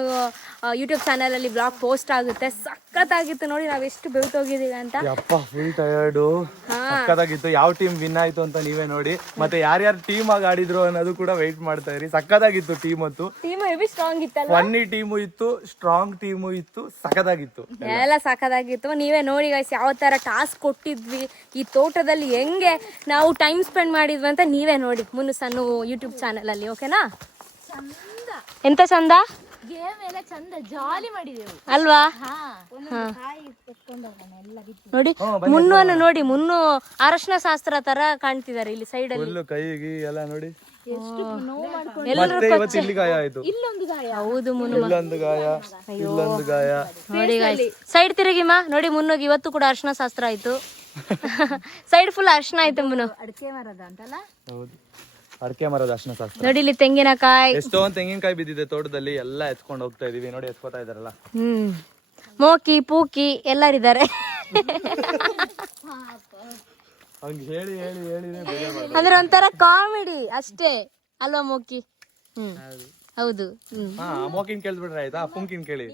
ಯೂಟ್ಯೂಬ್ ಚಾನಲ್ ಅಲ್ಲಿ ಬ್ಲಾಗ್ ಪೋಸ್ಟ್ ಆಗುತ್ತೆ. ಸಖತ್ತಾಗಿತ್ತು ನೋಡಿ, ನಾವ್ ಎಷ್ಟು ಬೆವ್ತೋಗಿದೀವಿ ಅಂತ. ಯಪ್ಪ, ಫುಲ್ ಟಯರ್ಡು. ಸಕ್ಕತ್ತಾಗಿತ್ತು. ಯಾವ ಟೀಮ್ ವಿನ್ ಆಯ್ತು ಅಂತ ನೀವೇ ನೋಡಿ. ಮತ್ತೆ ಯಾರ್ಯಾರು ಟೀಮ್ ಆಗಿ ಆಡಿದ್ರು ಅನ್ನೋದು ಕೂಡ ವೆಯ್ಟ್ ಮಾಡ್ತಾ ಇರಿ. ಸಕ್ಕತ್ತಾಗಿತ್ತು ಟೀಮ್ ಅಂತೂ. ಟೀಮ್ ಹೆವಿ ಸ್ಟ್ರಾಂಗ್ ಇತ್ತಲ್ಲ. ಫನ್ನಿ ಟೀಮು ಇತ್ತು, ಸ್ಟ್ರಾಂಗ್ ಟೀಮು ಇತ್ತು, ಸಕ್ಕತ್ತಾಗಿತ್ತು. ಎಲ್ಲ ಸಖತ್ತಾಗಿತ್ತು. ನೀವೇ ನೋಡಿ ಗೈಸ್, ಯಾವ ತರ ಟಾಸ್ಕ್ ಕೊಟ್ಟಿದ್ವಿ, ಈ ತೋಟದಲ್ಲಿ ಹೆಂಗೆ ನಾವು ಟೈಮ್ ಸ್ಪೆಂಡ್ ಮಾಡಿದ್ವಿ ಅಂತ ನೀವೇ ನೋಡಿ ಮುನ್ನು ಸಣ್ಣ ಯೂಟ್ಯೂಬ್ ಚಾನಲ್ ಅಲ್ಲಿ. ಓಕೆನಾ? ಎಂತ ಚಂದ ಗೇಮ್ ಎಲ್ಲ ಚಂದ, ಜಾಲಿ ಮಾಡಿದೆವು ಅಲ್ವಾ? ನೋಡಿ ಮುನ್ನು ನೋಡಿ, ಮುನ್ನು ಅರಶಿನ ಶಾಸ್ತ್ರ ತರ ಕಾಣ್ತಿದ್ದಾರೆ ಇಲ್ಲಿ ಸೈಡ್ ಅಲ್ಲಿ. ಕೈಗೆ ಎಲ್ಲ ನೋಡಿ. ಇಲ್ಲೊಂದು ಗಾಯ. ಹೌದು ಮುನ್ನು. ಇಲ್ಲೊಂದು ಗಾಯ ನೋಡಿ ಗಾಯ್ಸ್, ಸೈಡ್ ತಿರುಗಿಮ್ಮ ನೋಡಿ. ಮುನ್ನುಗೆ ಇವತ್ತು ಕೂಡ ಅರ್ಶಿನ ಶಾಸ್ತ್ರ ಆಯ್ತು. ಸೈಡ್ ಫುಲ್ ಅರ್ಶಿನ ಆಯ್ತು ಮುನ್ನು. ಅಡಿಕೆ ಮರದ ಅಂತಲ್ಲ. ಹೌದು, ಅಡಿಕೆ ಮರದ ಅರ್ಶಿನ ಶಾಸ್ತ್ರ. ನೋಡಿ ಇಲ್ಲಿ ತೆಂಗಿನಕಾಯಿ, ಎಷ್ಟೊಂದು ತೆಂಗಿನಕಾಯಿ ಬಿದ್ದಿದೆ ತೋಟದಲ್ಲಿ. ಎಲ್ಲ ಎತ್ಕೊಂಡು ಹೋಗ್ತಾ ಇದೀವಿ. ನೋಡಿ, ಎತ್ಕೋತಾ ಇದಾರಲ್ಲ. ಮೋಕಿ ಪೂಕಿ ಎಲ್ಲರಿದ್ದಾರೆ. ಹಂಗ ಹೇಳಿ ಅಂದ್ರೆ ಒಂಥರ ಕಾಮಿಡಿ ಅಷ್ಟೇ ಅಲ್ವಾ ಮೋಕಿ? ಹೌದು. ಮೋಕಿನ್ ಕೇಳ್ಬಿಟ್ರೆ ಆಯ್ತಾ? ಪುಂಕಿನ್ ಕೇಳಿ.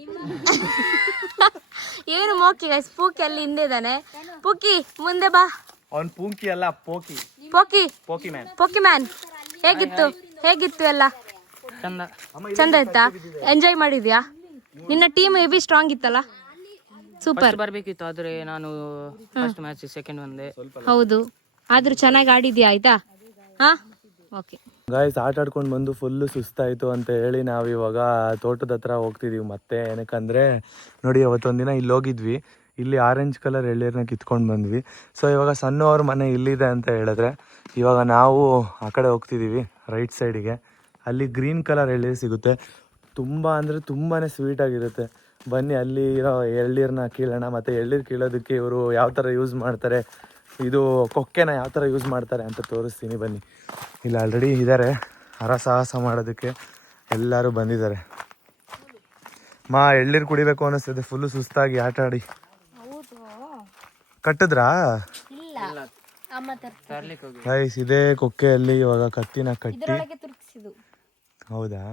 ಏನು ಮೋಕಿ ಗೈಸ್, ಪೂಕಿ ಅಲ್ಲಿ ಹಿಂದೆ ಇದ್ದಾನೆ. ಪೂಕಿ ಮುಂದೆ ಬಾ. ಅವ್ನ್ ಪುಂಕಿ ಅಲ್ಲ, ಪೋಕಿ. ಪೋಕಿ ಮ್ಯಾನ್. ಹೇಗಿತ್ತು ಎಲ್ಲ? ಚಂದ ಇತ್ತಾ? ಎಂಜಾಯ್ ಮಾಡಿದ್ಯಾ? ನಿನ್ನ ಟೀಮ್ ಹೆವಿ ಸ್ಟ್ರಾಂಗ್ ಇತ್ತಲ್ಲ? ಸೂಪರ್. ಬರ್ಬೇಕಿತ್ತು, ಆದ್ರೆ ನಾನು ಫಸ್ಟ್ ಮ್ಯಾಚ್ ಸೆಕೆಂಡ್ ಬಂದೆ. ಹೌದು, ಆದ್ರೂ ಚೆನ್ನಾಗಿ ಆಡಿದ್ಯಾ? ಆಯ್ತಾ? ಹಾ, ಓಕೆ ಗಾಯ್ಸ್, ಆಟ ಆಡ್ಕೊಂಡು ಬಂದು ಫುಲ್ಲು ಸುಸ್ತಾಯಿತು ಅಂತ ಹೇಳಿ ನಾವು ಇವಾಗ ತೋಟದ ಹತ್ರ ಹೋಗ್ತಿದೀವಿ ಮತ್ತೆ. ಏನಕ್ಕಂದರೆ ನೋಡಿ, ಅವತ್ತೊಂದಿನ ಇಲ್ಲಿ ಹೋಗಿದ್ವಿ. ಇಲ್ಲಿ ಆರೆಂಜ್ ಕಲರ್ ಎಳ್ನೀರನ್ನ ಕಿತ್ಕೊಂಡು ಬಂದ್ವಿ. ಸೊ ಇವಾಗ ಸಣ್ಣ ಅವ್ರ ಮನೆ ಇಲ್ಲಿದೆ ಅಂತ ಹೇಳಿದ್ರೆ, ಇವಾಗ ನಾವು ಆ ಕಡೆ ಹೋಗ್ತಿದ್ದೀವಿ ರೈಟ್ ಸೈಡಿಗೆ. ಅಲ್ಲಿ ಗ್ರೀನ್ ಕಲರ್ ಎಳ್ನೀರು ಸಿಗುತ್ತೆ. ತುಂಬ ಅಂದರೆ ತುಂಬಾ ಸ್ವೀಟಾಗಿರುತ್ತೆ. ಬನ್ನಿ ಅಲ್ಲಿ ಇರೋ ಎಳ್ನೀರನ್ನ ಕೀಳೋಣ. ಮತ್ತು ಎಳ್ನೀರು ಕೀಳೋದಕ್ಕೆ ಇವರು ಯಾವ ಥರ ಯೂಸ್ ಮಾಡ್ತಾರೆ, ಇದು ಕೊಕ್ಕೆನ ಯಾವ ಥರ ಯೂಸ್ ಮಾಡ್ತಾರೆ ಅಂತ ತೋರಿಸ್ತೀನಿ ಬನ್ನಿ. ಇಲ್ಲಿ ಆಲ್ರೆಡಿ ಇದ್ದಾರೆ, ಹರಸಾಹಸ ಮಾಡೋದಕ್ಕೆ ಎಲ್ಲರೂ ಬಂದಿದ್ದಾರೆ. ಎಳ್ನೀರು ಕುಡಿಬೇಕು ಅನ್ನಿಸ್ತಿದೆ, ಫುಲ್ಲು ಸುಸ್ತಾಗಿ ಆಟ ಆಡಿ. ಹೌದು ಕಟ್ಟಿದ್ರಾ? ಇಲ್ಲ ಅಮ್ಮ ತರ್ಲಿಕ್ಕೆ ಹೋಗಿ ಗೈಸ್ ಇದೇ ಕೊಕ್ಕೆಯಲ್ಲಿ ಇವಾಗ ಕತ್ತಿನ ಕಟ್ಟಿ. ಇದರೊಳಗೆ ತುರ್ಕಿಸಿದು. ಹೌದಾ?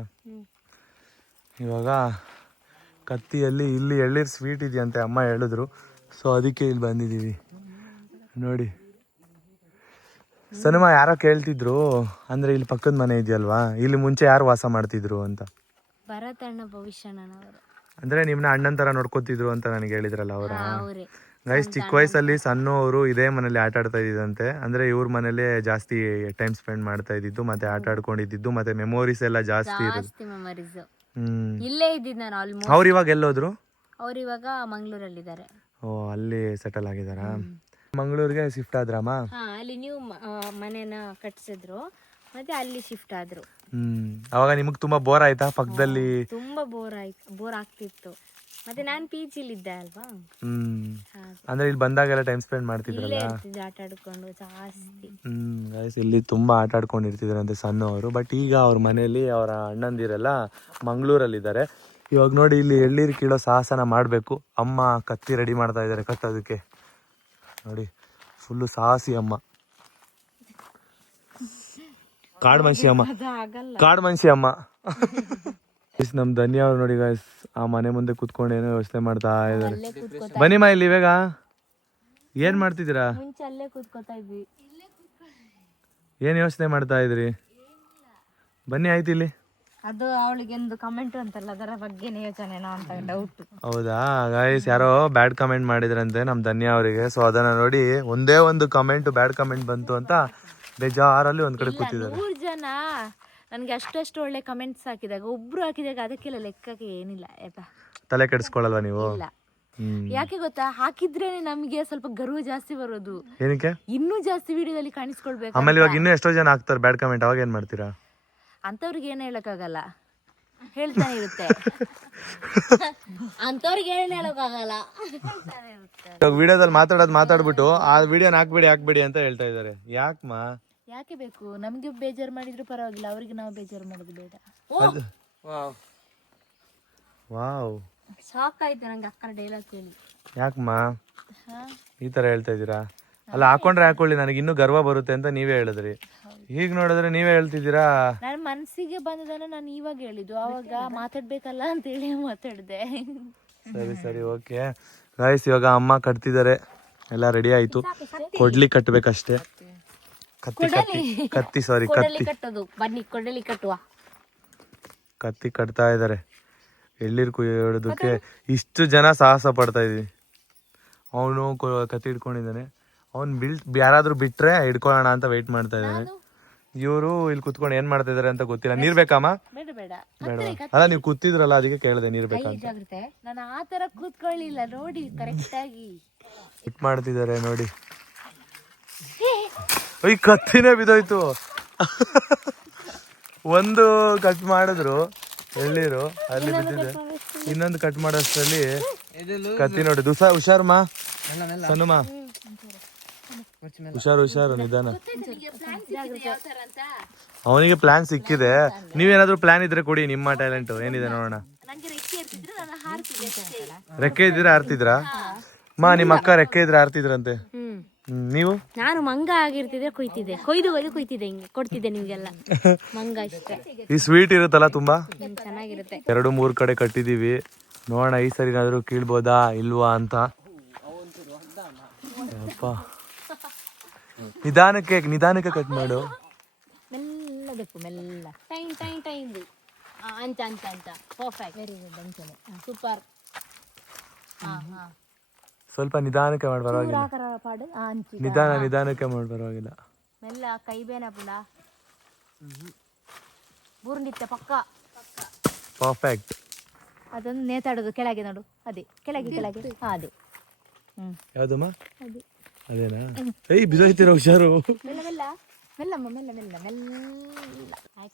ಇವಾಗ ಕತ್ತಿಯಲ್ಲಿ ಇಲ್ಲಿ ಎಳ್ನೀರು ಸ್ವೀಟ್ ಇದೆಯಂತೆ ಅಮ್ಮ ಹೇಳಿದ್ರು, ಸೊ ಅದಕ್ಕೆ ಇಲ್ಲಿ ಬಂದಿದ್ದೀವಿ ನೋಡಿ. ಸನುಮ ಯಾರೋ ಕೇಳ್ತಿದ್ರು, ಅಂದ್ರೆ ಇಲ್ಲಿ ಪಕ್ಕದ ಮನೆ ಇದೆಯಲ್ವಾ, ಇಲ್ಲಿ ಮುಂಚೆ ಯಾರು ವಾಸ ಮಾಡ್ತಿದ್ರು ಅಂತ. ಭರತಣ್ಣ ಭವಿಷ್ಯಣ್ಣನವರು. ಅಂದ್ರೆ ನಿಮ್ನ ಅಣ್ಣನ ತರ ನೋಡ್ಕೋತಿದ್ರು ಅಂತ ನನಗೆ ಹೇಳಿದ್ರಲ್ಲ ಅವರ. ಅವರೇ ಗೈಸ್ ಚಿಕ್ಕ ವಯಸ್ಸಲ್ಲಿ ಸಣ್ಣವರು ಇದೇ ಮನೇಲಿ ಆಟ ಆಡ್ತಾ ಇದ್ದಂತೆ. ಅಂದ್ರೆ ಇವ್ರ ಮನೇಲೆ ಜಾಸ್ತಿ ಟೈಮ್ ಸ್ಪೆಂಡ್ ಮಾಡ್ತಾ ಇದ್ದಿದ್ದು, ಮತ್ತೆ ಆಟ ಆಡ್ಕೊಂಡಿದ್ದು, ಮತ್ತೆ ಮೆಮೊರೀಸ್ ಎಲ್ಲ ಜಾಸ್ತಿ ಇರೋದು. ಜಾಸ್ತಿ ಮೆಮರೀಸ್. ಹ್ಮ್. ಇಲ್ಲೇ ಇದ್ದಿದ್ದು ನಾನು ಆಲ್ಮೋಸ್ಟ್. ಅವ್ರು ಇವಾಗ ಎಲ್ಲೋದ್ರು? ಅವ್ರು ಇವಾಗ ಮಂಗಳೂರಲ್ಲಿದ್ದಾರೆ. ಓ, ಅಲ್ಲಿ ಸೆಟಲ್ ಆಗಿದಾರಾ? ಮಂಗಳೂರಿಗೆ ಶಿಫ್ಟ್ ಆದ್ರಮ್ಮ? ಅಲ್ಲಿ ನೀವು ಮನೆನ ಕಟ್ಸಿದ್ರು, ಮತ್ತೆ ಅಲ್ಲಿ ಶಿಫ್ಟ್ ಆದ್ರು. ಅವಾಗ ನಿಮಗ್ ತುಂಬಾ ಬೋರ್ ಆಯ್ತಾ ಪಕ್ಕದಲ್ಲಿ? ತುಂಬಾ ಬೋರ್ ಆಗ್ತಿತ್ತು. ಮತ್ತೆ ನಾನು ಇದ್ದೆ ಅಲ್ವಾ, ಅಂದ್ರೆ ಇಲ್ಲಿ ಬಂದಾಗೆಲ್ಲ ಟೈಮ್ ಸ್ಪೆಂಡ್ ಮಾಡ್ತಿದ್ರಲ್ಲ? ಇಲ್ಲೇ ಇರ್ತಿದ್ದೆ ಆಟ ಆಡ್ಕೊಂಡು ಜಾಸ್ತಿ. ಗೈಸ್ ಇಲ್ಲಿ ತುಂಬಾ ಆಟ ಆಡ್ಕೊಂಡಿರ್ತಿದ್ರಂತೆ ಸಣ್ಣವರು. ಬಟ್ ಈಗ ಅವ್ರ ಮನೇಲಿ ಅವರ ಅಣ್ಣಂದಿರೆಲ್ಲ ಮಂಗಳೂರಲ್ಲಿದ್ದಾರೆ. ಇವಾಗ ನೋಡಿ ಇಲ್ಲಿ ಎಳ್ನೀರು ಕೀಳೋ ಸಾಹಸನ ಮಾಡಬೇಕು. ಅಮ್ಮ ಕತ್ತಿ ರೆಡಿ ಮಾಡ್ತಾ ಇದ್ದಾರೆ ಕಟ್ಟೋದಕ್ಕೆ. ನೋಡಿ ಫುಲ್ಲು ಸಾಹಸಿ ಅಮ್ಮ, ಕಾಡು ಮನುಷ್ಯ ಅಮ್ಮ, ಕಾಡು ಮನುಷ್ಯ ಅಮ್ಮ. ನಮ್ ಧನ್ಯ ಅವ್ರು ನೋಡಿ ಗಾಯ್ಸ್ ಆ ಮನೆ ಮುಂದೆ ಕುತ್ಕೊಂಡು ಏನೋ ಯೋಚನೆ ಮಾಡ್ತಾ ಇದ್ದಾರೆ. ಬನ್ನಿಮ್ಮ ಇಲ್ಲಿ ಇವಾಗ ಏನ್ ಮಾಡ್ತಿದ್ದೀರಾ? ಮುಂಚೆ ಅಲ್ಲೇ ಕೂತ್ಕೋತಾ ಇದ್ವಿ. ಏನ್ ಯೋಚನೆ ಮಾಡ್ತಾ ಇದ್ರಿ? ಬನ್ನಿ ಆಯ್ತು ಇಲ್ಲಿ. ಅದು ಅವಳಿಗೆ ಒಂದು ಕಮೆಂಟ್ ಅಂತಲ್ಲ, ಅದರ ಬಗ್ಗೆನೇ ಯೋಚನೆನಾ ಅಂತ ಡೌಟ್. ಹೌದಾ ಗಾಯ್ಸ್, ಯಾರೋ ಬ್ಯಾಡ್ ಕಮೆಂಟ್ ಮಾಡಿದ್ರಂತೆ ನಮ್ ಧನ್ಯ ಅವರಿಗೆ. ಸೊ ಅದನ್ನ ನೋಡಿ ಒಂದೇ ಒಂದು ಕಮೆಂಟ್ ಬ್ಯಾಡ್ ಕಮೆಂಟ್ ಬಂತು ಅಂತ ಬೇಜಾರಲ್ಲಿ ಒಂದ್ ಕಡೆ ಕೂತಿದ್ದಾರೆ. 100 ಜನ ನನ್ಗೆ ಅಷ್ಟು ಒಳ್ಳೆ ಕಮೆಂಟ್ಸ್ ಹಾಕಿದಾಗ ಒಬ್ರು ಹಾಕಿದಾಗ ಅದಕ್ಕೆಲ್ಲ ಲೆಕ್ಕಕ್ಕೆ ಏನಿಲ್ಲ ಆಯ್ತಾ. ತಲೆ ಕೆಡಿಸ್ಕೊಳಲ್ವಾ ನೀವು? ಇಲ್ಲ. ಯಾಕೆ ಗೊತ್ತಾ, ಹಾಕಿದ್ರೇನೆ ನಮ್ಗೆ ಸ್ವಲ್ಪ ಗರ್ವ ಜಾಸ್ತಿ ಬರೋದು. ಏನಕ್ಕೆ? ಇನ್ನೂ ಜಾಸ್ತಿ ವಿಡಿಯೋದಲ್ಲಿ ಕಾಣಿಸ್ಕೊಳ್ಬೇಕು. ಆಮೇಲೆ ಇವಾಗ ಇನ್ನೂ ಎಷ್ಟೋ ಜನ ಹಾಕ್ತಾರೆ ಬ್ಯಾಡ್ ಕಮೆಂಟ್, ಅವಾಗ ಏನ್ ಮಾಡ್ತೀರಾ? ಅಂತವ್ರಿಗೆ ಏನ್ ಹೇಳಕ್ಕಾಗಲ್ಲ, ಹೇಳ್ತಾನೆ ಇರುತ್ತೆ. ಅಂತವ್ರಿಗೆ ಏನು ಹೇಳೋಕ್ಕಾಗಲ್ಲ. ಇವಾಗ ವಿಡಿಯೋದಲ್ಲಿ ಮಾತಾಡ್ಬಿಟ್ಟು ಆ ವಿಡಿಯೋನ ಹಾಕ್ಬೇಡಿ ಅಂತ ಹೇಳ್ತಾ ಇದಾರೆ. ಯಾಕಮ್ಮ? ಯಾಕೆ ಬೇಕು? ನಮ್ಗೆ ಬೇಜಾರು ಮಾಡಿದ್ರು ಪರವಾಗಿಲ್ಲ, ಅವ್ರಿಗೆ ನಾವು ಬೇಜಾರು ಮಾಡೋದು ಬೇಡ. ವಾವ್, ಸಾಕಾಯ್ತು ನಂಗೆ ಅಕ್ಕನ ಡೈಲಾಗ್ ಕೇಳಿ. ಯಾಕಮ್ಮ ಈ ತರ ಹೇಳ್ತಾ ಇದ್ದೀರಾ? ಅಲ್ಲ ಹಾಕೊಂಡ್ರೆ ಹಾಕೊಳ್ಳಿ, ನನಗೆ ಇನ್ನೂ ಗರ್ವ ಬರುತ್ತೆ ಅಂತ ನೀವೇ ಹೇಳಿದ್ರಿ. ಈಗ ನೋಡಿದ್ರೆ ನೀವೇ ಹೇಳ್ತಿದ್ದೀರಾ. ನನ್ನ ಮನಸ್ಸಿಗೆ ಬಂದದನ್ನ ನಾನು ಇವಾಗ ಹೇಳಿದ್ದು, ಅವಾಗ ಮಾತಾಡ್ಬೇಕಲ್ಲ ಅಂತ ಹೇಳಿ ಮಾತಾಡ್ದೆ. ಸರಿ ಓಕೆ ಗೈಸ್, ಇವಾಗ ಅಮ್ಮ ಕಟ್ತಿದ್ದಾರೆ, ಎಲ್ಲ ರೆಡಿ ಆಯ್ತು. ಕೊಡ್ಲಿ ಕಟ್ಬೇಕಷ್ಟೇ. ಕತ್ತಿ ಕಟ್ಟೋದು. ಬನ್ನಿ ಕೊಡಲಿ ಕಟ್ಟುವ. ಕತ್ತಿ ಕಟ್ತಾ ಇದ್ದಾರೆ. ಎಳ್ನೀರು ಕುಯ್ಯೋದಕ್ಕೆ ಇಷ್ಟು ಜನ ಸಾಹಸ ಪಡ್ತಾ ಇದೀವಿ. ಅವನು ಕತ್ತಿ ಹಿಡ್ಕೊಂಡಿದ್ದಾನೆ. ಅವ್ನು ಯಾರಾದ್ರೂ ಬಿಟ್ರೆ ಹಿಡ್ಕೊಳ್ಳೋಣ ಅಂತ ವೆಯ್ಟ್ ಮಾಡ್ತಾ ಇದ್ದಾನೆ. ಇವರು ಇಲ್ಲಿ ಕುತ್ಕೊಂಡು ಏನ್ ಮಾಡ್ತಾ ಇದಾರೆ ಅಂತ ಗೊತ್ತಿಲ್ಲ. ನೀರ್ ಬೇಕಮ್ಮ? ಬೇಡ. ಅಲ್ಲ ನೀವು ಕೂತಿದ್ರಲ್ಲ ಅದಕ್ಕೆ ಕೇಳಿದೆ ನೀರ್ ಬೇಕಂತ. ನಾನು ಆ ತರ ಕೂತ್ಕೊಳ್ಳಿಲ್ಲ ನೋಡಿ, ಕರೆಕ್ಟ್ ಆಗಿ ಹಿಟ್ ಮಾಡ್ತಿದ್ದಾರೆ ನೋಡಿ. ಈ ಕತ್ತಿನೇ ಬಿದ್ದೋಯ್ತು. ಒಂದು ಕಟ್ ಮಾಡಿದ್ರು ಎಳ್ನೀರು ಅಲ್ಲಿ ಬಿದ್ದಿದೆ. ಇನ್ನೊಂದು ಕಟ್ ಮಾಡೋಷ್ಟರಲ್ಲಿ ಕತ್ತಿ ನೋಡಿ. ಹುಷಾರಮ್ಮ ಸಣ್ಣಮ್ಮ, ಹುಷಾರು ನಿಧಾನ. ಅವನಿಗೆ ಪ್ಲಾನ್ ಸಿಕ್ಕಿದೆ. ನೀವೇನಾದ್ರೂ ಪ್ಲಾನ್ ಇದ್ರೆ ಕೊಡಿ, ನಿಮ್ಮ ಟ್ಯಾಲೆಂಟ್ ಏನಿದೆ ನೋಡೋಣ. ರೆಕ್ಕೆ ಇದ್ರೆ ಹಾರ್ತಿದ್ರಾ? ನಿಮ್ಮ ಅಕ್ಕ ರೆಕ್ಕೆ ಇದ್ರೆ ಹಾರ್ತಿದ್ರಂತೆ. ನೀವು? ನಾನು ಮಂಗ ಆಗಿರ್ತಿದ್ರೆ ಕೊಯ್ದು ಕುಯ್ತಿದ್ದೆ, ಹಿಂಗೆ ಕೊಡ್ತಿದ್ದೆ ನಿಮ್ಗೆಲ್ಲ. ಮಂಗ ಇಷ್ಟ. ಈ ಸ್ವೀಟ್ ಇರುತ್ತಲ್ಲ ತುಂಬಾ ಚೆನ್ನಾಗಿರುತ್ತೆ. 2-3 ಕಡೆ ಕಟ್ಟಿದೀವಿ. ನೋಡೋಣ ಈ ಸರಿ ಏನಾದ್ರು ಕೀಳ್ಬೋದಾ ಇಲ್ವಾ ಅಂತ. ನಿಧಾನಕ್ಕೆ ಕಟ್ ಮಾಡು. ಮೆಲ್ಲ ಬೇಕು, ಮೆಲ್ಲ. ಟೈಮ್ ಅಂತ ಪರ್ಫೆಕ್ಟ್, ವೆರಿ ಗುಡ್, ಸೂಪರ್. ಸ್ವಲ್ಪ ನಿಧಾನಕ್ಕೆ ಮಾಡಿ ಪರವಾಗಿಲ್ಲ. ನಿಧಾನಕ್ಕೆ ಮಾಡಿ ಪರವಾಗಿಲ್ಲ. ಮೆಲ್ಲ ಕೈ ಬೇನ ಪುಲ ಬೂರ್ನಿತ್ತೆ ಪಕ್ಕ ಪರ್ಫೆಕ್ಟ್. ಅದೊಂದು ನೇತಾಡೋದು ಕೆಳಗೆ ನೋಡು, ಅದೇ ಕೆಳಗೆ ಅದೇ. ಯಾವ್ದಮ್ಮ? ಅದೇನಾ? ಬಿದ್ದೋಯ್ತೀರ, ಹುಷಾರು. ಮೆಲ್ಲ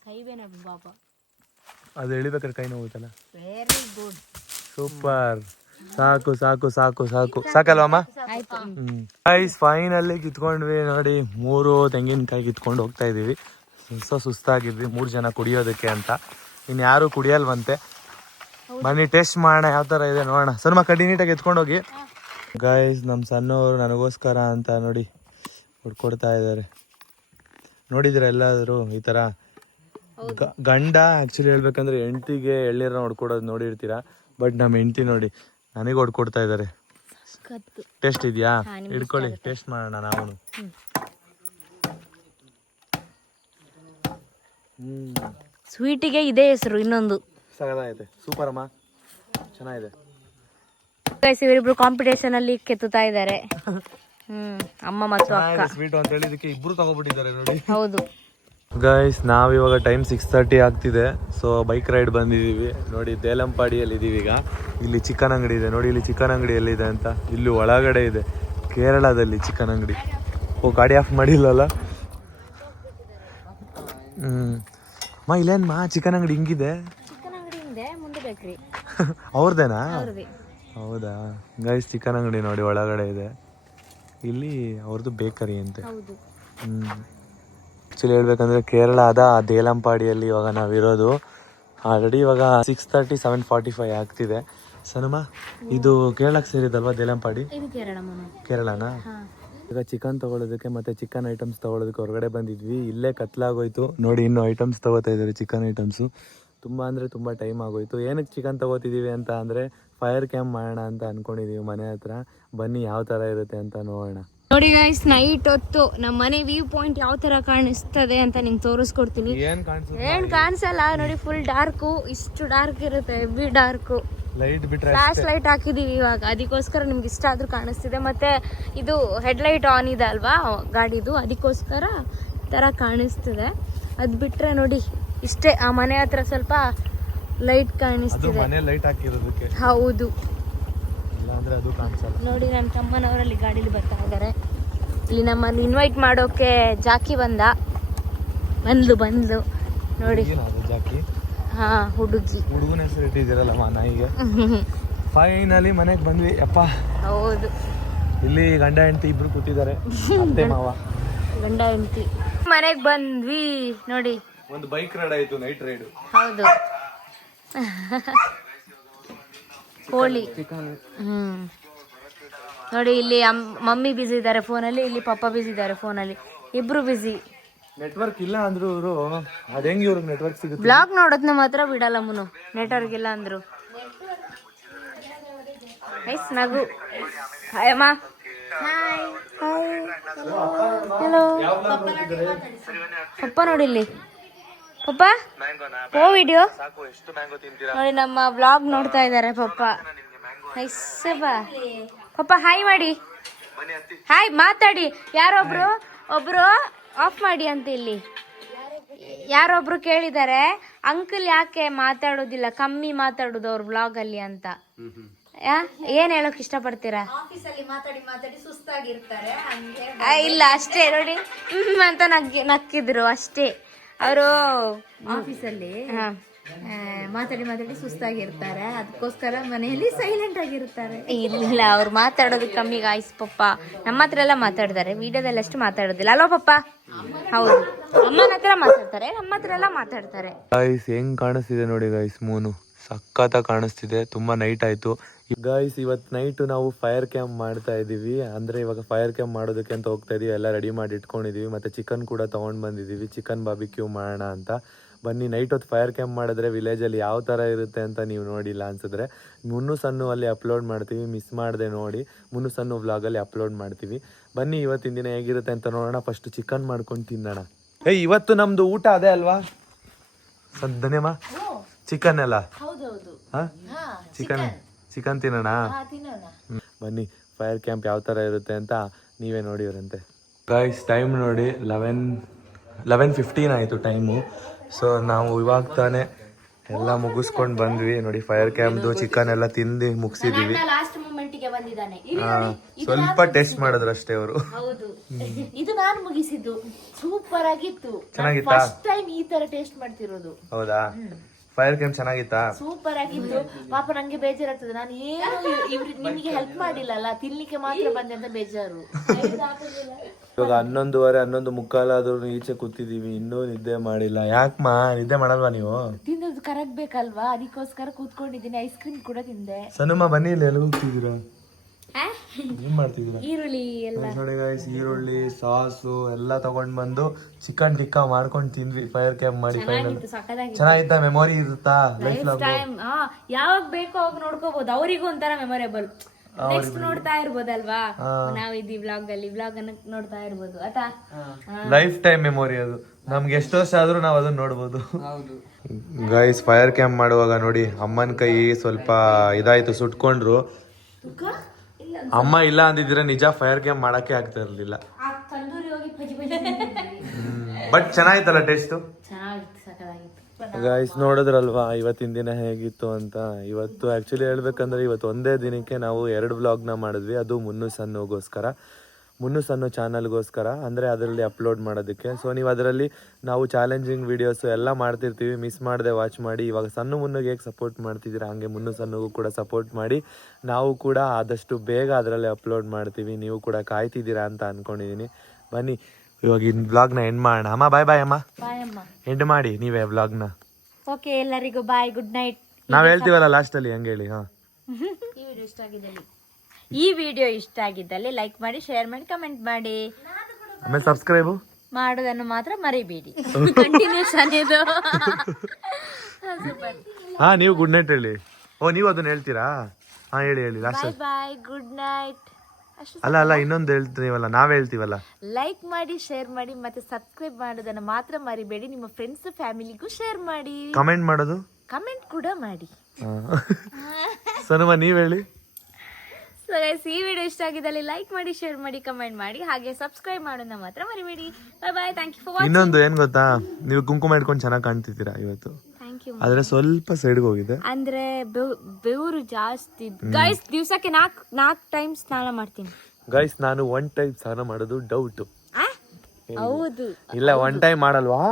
ಕೈ ಬೇನ ಬಾಬಾ. ಅದು ಎಳಿಬೇಕಾದ್ರೆ ಕೈ ನೋವುತ್ತಲ್ಲ. Very good, super. ಸಾಕಲ್ವಮ್ಮ? ಗೈಸ್ ಫೈನಲ್ಲಿ ಕಿತ್ಕೊಂಡ್ವಿ ನೋಡಿ. 3 ತೆಂಗಿನಕಾಯಿ ಕಿತ್ಕೊಂಡು ಹೋಗ್ತಾ ಇದೀವಿ. ಸುಸ್ತಾಗಿದ್ವಿ 3 ಜನ ಕುಡಿಯೋದಕ್ಕೆ ಅಂತ. ಇನ್ಯಾರು ಕುಡಿಯಲ್ವಂತೆ. ಬನ್ನಿ ಟೇಸ್ಟ್ ಮಾಡೋಣ ಯಾವ ಥರ ಇದೆ ನೋಡೋಣ. ಸನ್ಮ ಕಡ್ಡಿ ನೀಟಾಗಿ ಎತ್ಕೊಂಡು ಹೋಗಿ. ಗಾಯ್ಸ್ ನಮ್ಮ ಸಣ್ಣವರು ನನಗೋಸ್ಕರ ಅಂತ ನೋಡಿ ಕೊಡ್ತಾ ಇದ್ದಾರೆ. ನೋಡಿದ್ರೆ ಎಲ್ಲಾದರೂ ಈ ಥರ ಗಂಡ ಆ್ಯಕ್ಚುಲಿ ಹೇಳ್ಬೇಕಂದ್ರೆ ಹೆಂಡ್ತಿಗೆ ಎಳ್ನೀರನ್ನ ಹೊಡ್ಕೊಡೋದು ನೋಡಿರ್ತೀರಾ, ಬಟ್ ನಮ್ಮ ಹೆಂಡ್ತಿ ನೋಡಿ ನನಗೆ ಹೊಡ್ಕೊಡ್ತಾ ಇದ್ದಾರೆ. ಟೇಸ್ಟ್ ಇದೆಯಾ? ಹಿಡ್ಕೊಳ್ಳಿ, ಟೇಸ್ಟ್ ಮಾಡೋಣ ನಾವು. ಸ್ವೀಟಿಗೆ ಇದೇ ಹೆಸರು ಇನ್ನೊಂದು. ಸಗದಾಗೈತೆ, ಸೂಪರ್ ಅಮ್ಮ, ಚೆನ್ನಾಗಿದೆ. ಇವರಿಬ್ರು ಕಾಂಪಿಟೇಷನ್ ಅಲ್ಲಿ ಕೆತ್ತುತ್ತಾ ಇದ್ದಾರೆ. ಅಮ್ಮ ಮತ್ತು ಅಕ್ಕ. ಸ್ವೀಟ್ ಅಂತ ಹೇಳಿದಕ್ಕೆ ಇಬ್ರು ತಗೋಬಿಟ್ಟಿದ್ದಾರೆ ನೋಡಿ. ಹೌದು ಗೈಸ್, ನಾವಿವಾಗ ಟೈಮ್ 6:30 ಆಗ್ತಿದೆ. ಸೊ ಬೈಕ್ ರೈಡ್ ಬಂದಿದ್ದೀವಿ ನೋಡಿ. ದೇಲಂಪಾಡಿಯಲ್ಲಿ ಇದೀವಿ ಈಗ. ಇಲ್ಲಿ ಚಿಕನ್ ಅಂಗಡಿ ಇದೆ ನೋಡಿ. ಇಲ್ಲಿ ಚಿಕನ್ ಅಂಗಡಿ ಎಲ್ಲಿದೆ ಅಂತ ಇಲ್ಲಿ ಒಳಗಡೆ ಇದೆ, ಕೇರಳದಲ್ಲಿ ಚಿಕನ್ ಅಂಗಡಿ. ಓ, ಗಾಡಿ ಆಫ್ ಮಾಡಿಲ್ಲಲ್ಲ. ಇಲ್ಲೇನ್ ಚಿಕನ್ ಅಂಗಡಿ ಹಿಂಗಿದೆ. ಅವ್ರದೇನಾ? ಹೌದಾ ಗೈಸ್, ಚಿಕನ್ ಅಂಗಡಿ ನೋಡಿ ಒಳಗಡೆ ಇದೆ. ಇಲ್ಲಿ ಅವ್ರದ್ದು ಬೇಕರಿ ಅಂತೆ. ಆ್ಯಕ್ಚುಲಿ ಹೇಳ್ಬೇಕಂದ್ರೆ ಕೇರಳದ ದೇಲಂಪಾಡಿಯಲ್ಲಿ ಇವಾಗ ನಾವಿರೋದು. ಆಲ್ರೆಡಿ ಇವಾಗ 6:30 7:45 ಆಗ್ತಿದೆ. ಸನಮ, ಇದು ಕೇರಳಕ್ಕೆ ಸೇರಿದಲ್ವಾ ದೇಲಂಪಾಡಿ? ಕೇರಳನಾ? ಈಗ ಚಿಕನ್ ತಗೊಳ್ಳೋದಕ್ಕೆ ಮತ್ತೆ ಚಿಕನ್ ಐಟಮ್ಸ್ ತಗೊಳ್ಳೋದಕ್ಕೆ ಹೊರಗಡೆ ಬಂದಿದ್ವಿ. ಇಲ್ಲೇ ಕತ್ಲಾಗೋಯ್ತು ನೋಡಿ. ಇನ್ನು ಐಟಮ್ಸ್ ತಗೋತಾ ಇದ್ದಾರೆ, ಚಿಕನ್ ಐಟಮ್ಸು. ತುಂಬ ಅಂದರೆ ತುಂಬ ಟೈಮ್ ಆಗೋಯ್ತು. ಏನಕ್ಕೆ ಚಿಕನ್ ತಗೋತಿದ್ದೀವಿ ಅಂತ ಅಂದರೆ ಫೈರ್ ಕ್ಯಾಂಪ್ ಮಾಡೋಣ ಅಂತ ಅನ್ಕೊಂಡಿದೀವಿ ಮನೆ ಹತ್ರ. ಬನ್ನಿ ಯಾವ ಥರ ಇರುತ್ತೆ ಅಂತ ನೋಡೋಣ. ನೋಡಿ ಗೈಸ್, ನೈಟ್ ಹೊತ್ತು ನಮ್ಮ ಮನೆ ವ್ಯೂ ಪಾಯಿಂಟ್ ಯಾವ ತರ ಕಾಣಿಸ್ತದೆ ಅಂತ ನಿಮ್ಗೆ ತೋರಿಸ್ಕೊಡ್ತೀನಿ. ಏನ್ ಕಾಣಿಸಲ್ಲ ನೋಡಿ, ಫುಲ್ ಡಾರ್ಕು. ಇಷ್ಟು ಡಾರ್ಕ್ ಇರುತ್ತೆ, ಹೆವಿ ಡಾರ್ಕು. ಲೈಟ್ ಬಿಟ್ರೆ ಫ್ಲಾಶ್ ಲೈಟ್ ಹಾಕಿದೀವಿ ಇವಾಗ, ಅದಕ್ಕೋಸ್ಕರ ನಿಮ್ಗೆ ಇಷ್ಟ ಆದ್ರೂ ಕಾಣಿಸ್ತಿದೆ. ಮತ್ತೆ ಇದು ಹೆಡ್ಲೈಟ್ ಆನ್ ಇದೆ ಅಲ್ವಾ ಗಾಡಿದು, ಅದಕ್ಕೋಸ್ಕರ ಈ ತರ ಕಾಣಿಸ್ತಿದೆ. ಅದ್ ಬಿಟ್ರೆ ನೋಡಿ ಇಷ್ಟೇ. ಆ ಮನೆ ಹತ್ರ ಸ್ವಲ್ಪ ಲೈಟ್ ಕಾಣಿಸ್ತಿದೆ. ಲೈಟ್ ಹಾಕಿರೋದಕ್ಕೆ. ಹೌದು, ಇಲ್ಲಾಂದ್ರೆ ಅದು ಕಾಣಿಸಲ್ಲ. ನೋಡಿ ನನ್ನ ತಮ್ಮನವರಲ್ಲಿ ಗಾಡಿಲಿ ಬರ್ತಾ ಇದ್ದಾರೆ. ಇಲ್ಲಿ ನಮ್ಮನ್ನು ಇನ್ವೈಟ್ ಮಾಡೋಕೆ ಜಾಕಿ ಬಂದ್ಲು ನೋಡಿ. ಜಾಕಿ? ಹಾ, ಹುಡುಗನ ಹೆಸರು ಇಟ್ಟಿದ್ದೀರಲ್ಲ ನಾಯಿಗೆ. ಫೈನಲಿ ಮನೆಗೆ ಬಂದ್ವಿ ಅಪ್ಪ. ಹೌದು, ಇಲ್ಲಿ ಗಂಡ ಹೆಂಡತಿ ಇಬ್ರು ಕೂತಿದ್ದಾರೆ, ಅತ್ತೆ ಮಾವ. ಗಂಡ ಹೆಂಡತಿ ಮನೆಗೆ ಬಂದ್ವಿ ನೋಡಿ. ಒಂದು ಬೈಕ್ ರೈಡ್ ಆಯ್ತು, ನೈಟ್ ರೈಡ್. ಹೌದು, ಕೋಳಿ. ನೋಡಿ ಇಲ್ಲಿ ಮಮ್ಮಿ ಬಿಸಿ ಇದ್ದಾರೆ ಫೋನಲ್ಲಿ, ಇಲ್ಲಿ ಪಪ್ಪ ಬಿಸಿ ಇದ್ದಾರೆ ಫೋನಲ್ಲಿ, ಇಬ್ರು ಬಿಸಿ. ನೆಟ್ವರ್ಕ್ ಇಲ್ಲ ಅಂದ್ರು ಇವರು, ಅದ ಹೆಂಗ್ ಇವ್ರಿಗೆ ನೆಟ್ವರ್ಕ್ ಸಿಗುತ್ತೆ? ಬ್ಲಾಗ್ ನೋಡೋದ್ನ ಮಾತ್ರ ಬಿಡಲ್ಲ ಮುನು, ನೆಟ್ವರ್ಕ್ ಇಲ್ಲ ಅಂದ್ರು. ನೈಸ್ ನಗು. ಹಾಯ್ ಅಮ್ಮ. ಹಲೋ ಪಪ್ಪ ನೋಡಿ ಇಲ್ಲಿ. ಪಪ್ಪ ಓ ವಿಡಿಯೋ ನೋಡಿ, ನಮ್ಮ ಬ್ಲಾಗ್ ನೋಡ್ತಾ ಇದ್ದಾರೆ ಪಪ್ಪ. ನೈಸ್ ಪಪ್ಪ. ಹಾಯ್ ಮಾಡಿ, ಹಾಯ್ ಮಾತಾಡಿ. ಒಬ್ರು ಆಫ್ ಮಾಡಿ ಅಂತ ಇಲ್ಲಿ ಯಾರೊಬ್ರು ಕೇಳಿದ್ದಾರೆ, ಅಂಕಲ್ ಯಾಕೆ ಮಾತಾಡೋದಿಲ್ಲ, ಕಮ್ಮಿ ಮಾತಾಡೋದು ಅವ್ರ ಬ್ಲಾಗ್ ಅಲ್ಲಿ ಅಂತ. ಏನ್ ಹೇಳಕ್ ಇಷ್ಟಪಡ್ತೀರಾ? ಇಲ್ಲ ಅಷ್ಟೇ ನೋಡಿ ಅಂತ ನಕ್ಕಿದ್ರು ಅಷ್ಟೇ. ಅವರು ಆಫೀಸಲ್ಲಿ ಮಾತಾಡಿ ಸುಸ್ತಾಗಿರ್ತಾರೆ, ಅದಕ್ಕೋಸ್ಕರ ಮನೆಯಲ್ಲಿ ಸೈಲೆಂಟ್ ಆಗಿರ್ತಾರೆ. ಇಲ್ಲ, ಅವ್ರು ಮಾತಾಡೋದು ಕಮ್ಮಿ ಗಾಯ್ಸ್. ಪಪ್ಪ ನಮ್ಮ ಹತ್ರ ಎಲ್ಲ ಮಾತಾಡ್ತಾರೆ, ವಿಡಿಯೋದಲ್ಲಿ ಅಷ್ಟು ಮಾತಾಡೋದಿಲ್ಲ ಅಲ್ವಾ ಪಪ್ಪ? ಹೌದು, ಅಮ್ಮನ ಹತ್ರ ಮಾತಾಡ್ತಾರೆ, ನಮ್ಮ ಹತ್ರ ಎಲ್ಲ ಮಾತಾಡ್ತಾರೆ. ಗಾಯ್ಸ್ ಹೆಂಗ್ ಕಾಣಿಸ್ತಿದೆ ನೋಡಿ ಗಾಯ್ಸ್, ಮೂನು ಸಖತ್ತಾಗಿ ಕಾಣಿಸ್ತಿದೆ. ತುಂಬಾ ನೈಟ್ ಆಯ್ತು ಗಾಯ್ಸ್. ಇವತ್ತು ನೈಟ್ ನಾವು ಫೈರ್ ಕ್ಯಾಂಪ್ ಮಾಡ್ತಾ ಇದೀವಿ. ಅಂದ್ರೆ ಇವಾಗ ಫೈರ್ ಕ್ಯಾಂಪ್ ಮಾಡೋದಕ್ಕೆ ಅಂತ ಹೋಗ್ತಾ ಇದೀವಿ. ಎಲ್ಲ ರೆಡಿ ಮಾಡಿ ಇಟ್ಕೊಂಡಿದೀವಿ. ಮತ್ತೆ ಚಿಕನ್ ಕೂಡ ತಗೊಂಡ್ ಬಂದಿದೀವಿ, ಚಿಕನ್ ಬಾರ್ಬಿಕ್ಯೂ ಮಾಡೋಣ ಅಂತ. ಬನ್ನಿ, ನೈಟ್ ಹೊತ್ತು ಫೈರ್ ಕ್ಯಾಂಪ್ ಮಾಡಿದ್ರೆ ವಿಲೇಜಲ್ಲಿ ಯಾವ ಥರ ಇರುತ್ತೆ ಅಂತ ನೀವು ನೋಡಿಲ್ಲ ಅನ್ಸಿದ್ರೆ ಮುನ್ನು ಸಣ್ಣ ಅಲ್ಲಿ ಅಪ್ಲೋಡ್ ಮಾಡ್ತೀವಿ. ಮಿಸ್ ಮಾಡದೆ ನೋಡಿ, ಮುನ್ನು ಸಣ್ಣ ವ್ಲಾಗಲ್ಲಿ ಅಪ್ಲೋಡ್ ಮಾಡ್ತೀವಿ. ಬನ್ನಿ ಇವತ್ತಿನ ದಿನ ಹೇಗಿರುತ್ತೆ ಅಂತ ನೋಡೋಣ. ಫಸ್ಟ್ ಚಿಕನ್ ಮಾಡ್ಕೊಂಡು ತಿನ್ನೋಣ. ಇವತ್ತು ನಮ್ದು ಊಟ ಅದೇ ಅಲ್ವಾ ಧನ್ಯಮ್ಮ? ಚಿಕನ್ ಎಲ್ಲ ಚಿಕನ್ ತಿನ್ನೋಣ. ಬನ್ನಿ, ಫೈರ್ ಕ್ಯಾಂಪ್ ಯಾವ ಥರ ಇರುತ್ತೆ ಅಂತ ನೀವೇ ನೋಡಿವ್ರಂತೆ. ಗೈಸ್ ಟೈಮ್ ನೋಡಿ 11:15 ಆಯಿತು ಟೈಮು. ಸೊ ನಾವು ಇವಾಗ ತಾನೇ ಎಲ್ಲ ಮುಗಿಸ್ಕೊಂಡು ಬಂದ್ವಿ ನೋಡಿ. ಫೈರ್ ಕ್ಯಾಂಪ್ದು ಚಿಕನ್ ಎಲ್ಲ ತಿಂದು ಮುಗಿಸಿದೀವಿ. ಸ್ವಲ್ಪ ಟೇಸ್ಟ್ ಮಾಡಿದ್ರು ಅಷ್ಟೇ ಅವರು. ಇದು ನಾನು ಮುಗಿಸಿದ್ದು, ಸೂಪರ್ ಆಗಿತ್ತು. ಚೆನ್ನಾಗಿತ್ತಾ? ಫಸ್ಟ್ ಟೈಮ್ ಈ ತರ ಟೇಸ್ಟ್ ಮಾಡ್ತಿರೋದು. ಹೌದಾ? Fire camp ಚೆನ್ನಾಗಿತ್ತಾ? ಸೂಪರ್ ಆಗಿತ್ತು. ಪಾಪ ನಂಗೆ ಬೇಜಾರಾಗ್ತದೆ, ನಾನು ಏನು ನಿಮಗೆ ಹೆಲ್ಪ್ ಮಾಡಿಲ್ಲಲ್ಲ, ತಿನ್ಲಿಕ್ಕೆ ಮಾತ್ರ ಬಂದೆ ಅಂತ ಬೇಜಾರು. ಇವಾಗ 11:15 11:45 ಆದ್ರೂ ಈಚೆ ಕೂತಿದೀವಿ, ಇನ್ನೂ ನಿದ್ದೆ ಮಾಡಿಲ್ಲ. ಯಾಕಮ್ಮ ನಿದ್ದೆ ಮಾಡಲ್ವಾ ನೀವು? ತಿನ್ನೋದು ಕರಗ್ಬೇಕಲ್ವಾ, ಅದಕ್ಕೋಸ್ಕರ ಕೂತ್ಕೊಂಡಿದ್ದೀನಿ. ಐಸ್ ಕ್ರೀಮ್ ಕೂಡ ತಿಂದೆ. ಸನುಮ ಬನ್ನಿ, ಇಲ್ಲಿ ಎಲ್ಲಿ ಹೋಗ್ತಿದ್ದೀರಾ? ಏನ್ ಮಾಡ್ತಿದ್ದೀರಾ? ಈರುಳ್ಳಿ ಎಲ್ಲ ನೋಡಿ ಗೈಸ್, ಈರುಳ್ಳಿ ಸಾಸು ಎಲ್ಲ ತಗೊಂಡ್ ಬಂದು ಚಿಕನ್ ಟಿಕ್ಕಾ ಮಾಡ್ಕೊಂಡು ತಿಂದ್ವಿ ಫೈರ್ ಕ್ಯಾಂಪ್ ಮಾಡಿ. ಫೈನಲ್ ಚೆನ್ನಾಗಿತ್ತ? ಮೆಮೊರಿ ಇರುತ್ತಾ ಲೈಫ್ ಲಾಂಗ್? ಟೈಮ್ ಯಾವಾಗ ಬೇಕೋ ಅವಾಗ ನೋಡ್ಕೋಬಹುದು. ಅವರಿಗೂ ಒಂಥರ ಮೆಮೊರೇಬಲ್. ನೆಕ್ಸ್ಟ್ ನೋಡ್ತಾ ಇರ್ಬೋದಲ್ವಾ, ನಾವಿದ್ದೀವಿ ವ್ಲಾಗ್ ಅಲ್ಲಿ, ವ್ಲಾಗ್ ಅನ್ನ ನೋಡ್ತಾ ಇರ್ಬೋದು ಆಯ್ತಾ. ಲೈಫ್ ಟೈಮ್ ಮೆಮೊರಿ ಅದು. ನಮ್ಗೆ ಎಷ್ಟು ವರ್ಷ ಆದ್ರೂ ನಾವ್ ಅದನ್ನ ನೋಡ್ಬೋದು. ಗೈಸ್, ಫೈರ್ ಕ್ಯಾಂಪ್ ಮಾಡುವಾಗ ನೋಡಿ ಅಮ್ಮನ ಕೈ ಸ್ವಲ್ಪ ಇದಾಯ್ತು, ಸುಟ್ಕೊಂಡ್ರು. ಅಮ್ಮ ಇಲ್ಲ ಅಂದಿದ್ರೆ ನಿಜ ಫೈರ್ ಕ್ಯಾಂಪ್ ಮಾಡಕ್ಕೆ ಆಗ್ತಾ ಇರ್ಲಿಲ್ಲ. ತಂದೂರಿ ಹೋಗಿ ಭಜಿ ಭಜಿ ಬಟ್ ಚೆನ್ನಾಗಿತ್ತಲ್ಲ ಟೇಸ್ಟ್? ಚೆನ್ನಾಗಿತ್ತು, ಸಕಲಾಗಿತ್ತು. ಗೈಸ್, ನೋಡಿದ್ರಲ್ವಾ ಇವತ್ತಿನ ದಿನ ಹೇಗಿತ್ತು ಅಂತ. ಇವತ್ತು ಆ್ಯಕ್ಚುಲಿ ಹೇಳ್ಬೇಕಂದ್ರೆ ಇವತ್ತು ಒಂದೇ ದಿನಕ್ಕೆ ನಾವು 2 ವ್ಲಾಗ್ನ ಮಾಡಿದ್ವಿ. ಅದು ಮುನ್ನು ಸನ್ನು ಚಾನಲ್ಗೋಸ್ಕರ, ಅಂದರೆ ಅದರಲ್ಲಿ ಅಪ್ಲೋಡ್ ಮಾಡೋದಕ್ಕೆ. ಸೊ ನೀವು ಅದರಲ್ಲಿ ನಾವು ಚಾಲೆಂಜಿಂಗ್ ವೀಡಿಯೋಸು ಎಲ್ಲ ಮಾಡ್ತಿರ್ತೀವಿ, ಮಿಸ್ ಮಾಡದೆ ವಾಚ್ ಮಾಡಿ. ಇವಾಗ ಮುನ್ನುಗೆ ಹೇಗೆ ಸಪೋರ್ಟ್ ಮಾಡ್ತಿದ್ದೀರಾ ಹಂಗೆ ಸನ್ನುಗೂ ಕೂಡ ಸಪೋರ್ಟ್ ಮಾಡಿ. ನಾವು ಕೂಡ ಆದಷ್ಟು ಬೇಗ ಅದರಲ್ಲಿ ಅಪ್ಲೋಡ್ ಮಾಡ್ತೀವಿ, ನೀವು ಕೂಡ ಕಾಯ್ತಿದ್ದೀರಾ ಅಂತ ಅಂದ್ಕೊಂಡಿದ್ದೀನಿ. ಬನ್ನಿ ಇವಾಗ ಇನ್ ವ್ಲಾಗ್ನ ಎಂಡ್ ಮಾಡೋಣ. ಅಮ್ಮ ಬಾಯ್ ಬಾಯ್. ಅಮ್ಮ ಬಾಯ್ ಅಮ್ಮ. ಎಂಡ್ ಮಾಡಿ ನೀವೇ ವ್ಲಾಗ್ನ. ಓಕೆ, ಎಲ್ಲರಿಗೂ ಬಾಯ್, ಗುಡ್ ನೈಟ್. ನಾವ್ ಹೇಳ್ತೀವಲ್ಲ ಲಾಸ್ಟಲ್ಲಿ, ಹಂಗೆ ಹೇಳಿ. ಈ ವಿಡಿಯೋ ಇಷ್ಟ ಆಗಿದ್ದಲ್ಲಿ ಲೈಕ್ ಮಾಡಿ, ಶೇರ್ ಮಾಡಿ, ಕಮೆಂಟ್ ಮಾಡಿ, ಆಮೇಲೆ ಸಬ್ಸ್ಕ್ರೈಬ್ ಮಾಡೋದನ್ನು ಮಾತ್ರ ಮರಿಬೇಡಿ. ಕಂಟಿನ್ಯೂಷನ್ ಇದು. ಹಾ, ನೀವು ಗುಡ್ ನೈಟ್ ಹೇಳಿ. ಓ, ನೀವು ಅದನ್ನ ಹೇಳ್ತೀರಾ? ಹಾ, ಹೇಳಿ ಲಾಸ್ಟ್. ಬಾಯ್ ಬಾಯ್, ಗುಡ್ ನೈಟ್. ಅಲ್ಲ ಇನ್ನೊಂದು ಹೇಳ್ತೀವಲ್ಲ, ನಾವ್ ಹೇಳ್ತೀವಲ್ಲ. ಲೈಕ್ ಮಾಡಿ, ಶೇರ್ ಮಾಡಿ, ಮತ್ತೆ ಸಬ್ಸ್ಕ್ರೈಬ್ ಮಾಡೋದನ್ನ ಮಾತ್ರ ಮರಿಬೇಡಿ. ನಿಮ್ಮ ಫ್ರೆಂಡ್ಸ್ ಫ್ಯಾಮಿಲಿಗೂ ಶೇರ್ ಮಾಡಿ, ಕಮೆಂಟ್ ಮಾಡೋದು, ಕಮೆಂಟ್ ಕೂಡ ಮಾಡಿ. ಸನುಮ ನೀವ್ ಹೇಳಿ. ಸೊ ಗೈಸ್, ಈ ವಿಡಿಯೋ ಇಷ್ಟ ಆಗಿದ್ದಲ್ಲಿ ಲೈಕ್ ಮಾಡಿ, ಶೇರ್ ಮಾಡಿ, ಕಮೆಂಟ್ ಮಾಡಿ, ಹಾಗೆ ಸಬ್ಸ್ಕ್ರೈಬ್ ಮಾಡೋದನ್ನ ಮಾತ್ರ ಮರಿಬೇಡಿ. Bye bye, thank you for watching. ಇನ್ನೊಂದು ಏನ್ ಗೊತ್ತಾ, ನೀವು ಕುಂಕುಮ ಇಟ್ಕೊಂಡು ಚೆನ್ನಾಗಿ ಕಾಣ್ತಿದ್ದೀರಾ ಇವತ್ತು. Thank you. ಆದ್ರೆ ಸ್ವಲ್ಪ ಸೈಡ್ಗೆ ಹೋಗಿದೆ. ಅಂದ್ರೆ ಬೆವರು ಜಾಸ್ತಿ. ಗೈಸ್, ದಿವ್ಸಕ್ಕೆ 4 ಟೈಮ್ ಸ್ನಾನ ಮಾಡ್ತೀನಿ. ಗೈಸ್, ನಾನು 1 ಟೈಮ್ ಸ್ನಾನ ಮಾಡೋದು ಡೌಟ್. ಹೌದು, ಇಲ್ಲ 1 ಟೈಮ್ ಮಾಡಲ್ವಾ?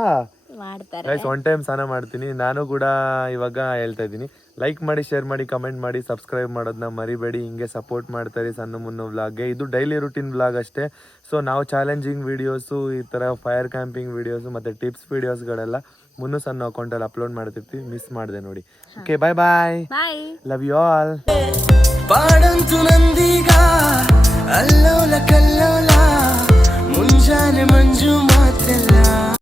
ಮಾಡ್ತಾರೆ. ಗೈಸ್, 1 ಟೈಮ್ ಸ್ನಾನ ಮಾಡ್ತೀನಿ. ನಾನು ಕೂಡ ಇವಾಗ ಹೇಳ್ತಾ ಇದ್ದೀನಿ, ಲೈಕ್ ಮಾಡಿ, ಶೇರ್ ಮಾಡಿ, ಕಮೆಂಟ್ ಮಾಡಿ, ಸಬ್ಸ್ಕ್ರೈಬ್ ಮಾಡೋದನ್ನ ಮರಿಬೇಡಿ. ಹಿಂಗೆ ಸಪೋರ್ಟ್ ಮಾಡ್ತಾರೆ ಮುನ್ನು ವ್ಲಾಗ್ಗೆ. ಇದು ಡೈಲಿ ರುಟೀನ್ ವ್ಲಾಗ್ ಅಷ್ಟೇ. ಸೊ ನಾವು ಚಾಲೆಂಜಿಂಗ್ ವೀಡಿಯೋಸು, ಈ ಥರ ಫೈರ್ ಕ್ಯಾಂಪಿಂಗ್ ವೀಡಿಯೋಸು ಮತ್ತು ಟಿಪ್ಸ್ ವೀಡಿಯೋಸ್ಗಳೆಲ್ಲ ಸಣ್ಣ ಅಕೌಂಟಲ್ಲಿ ಅಪ್ಲೋಡ್ ಮಾಡ್ತಿರ್ತೀವಿ, ಮಿಸ್ ಮಾಡಿದೆ ನೋಡಿ. Okay, bye bye, bye, love you all. ಪಾಡಂತು ನಂದೀಗ ಅಲ್ಲೋಲ ಕಲ್ಲೋಲ, ಮುಂಜಾನೆ ಮಂಜು ಮಾತೆಲ್ಲ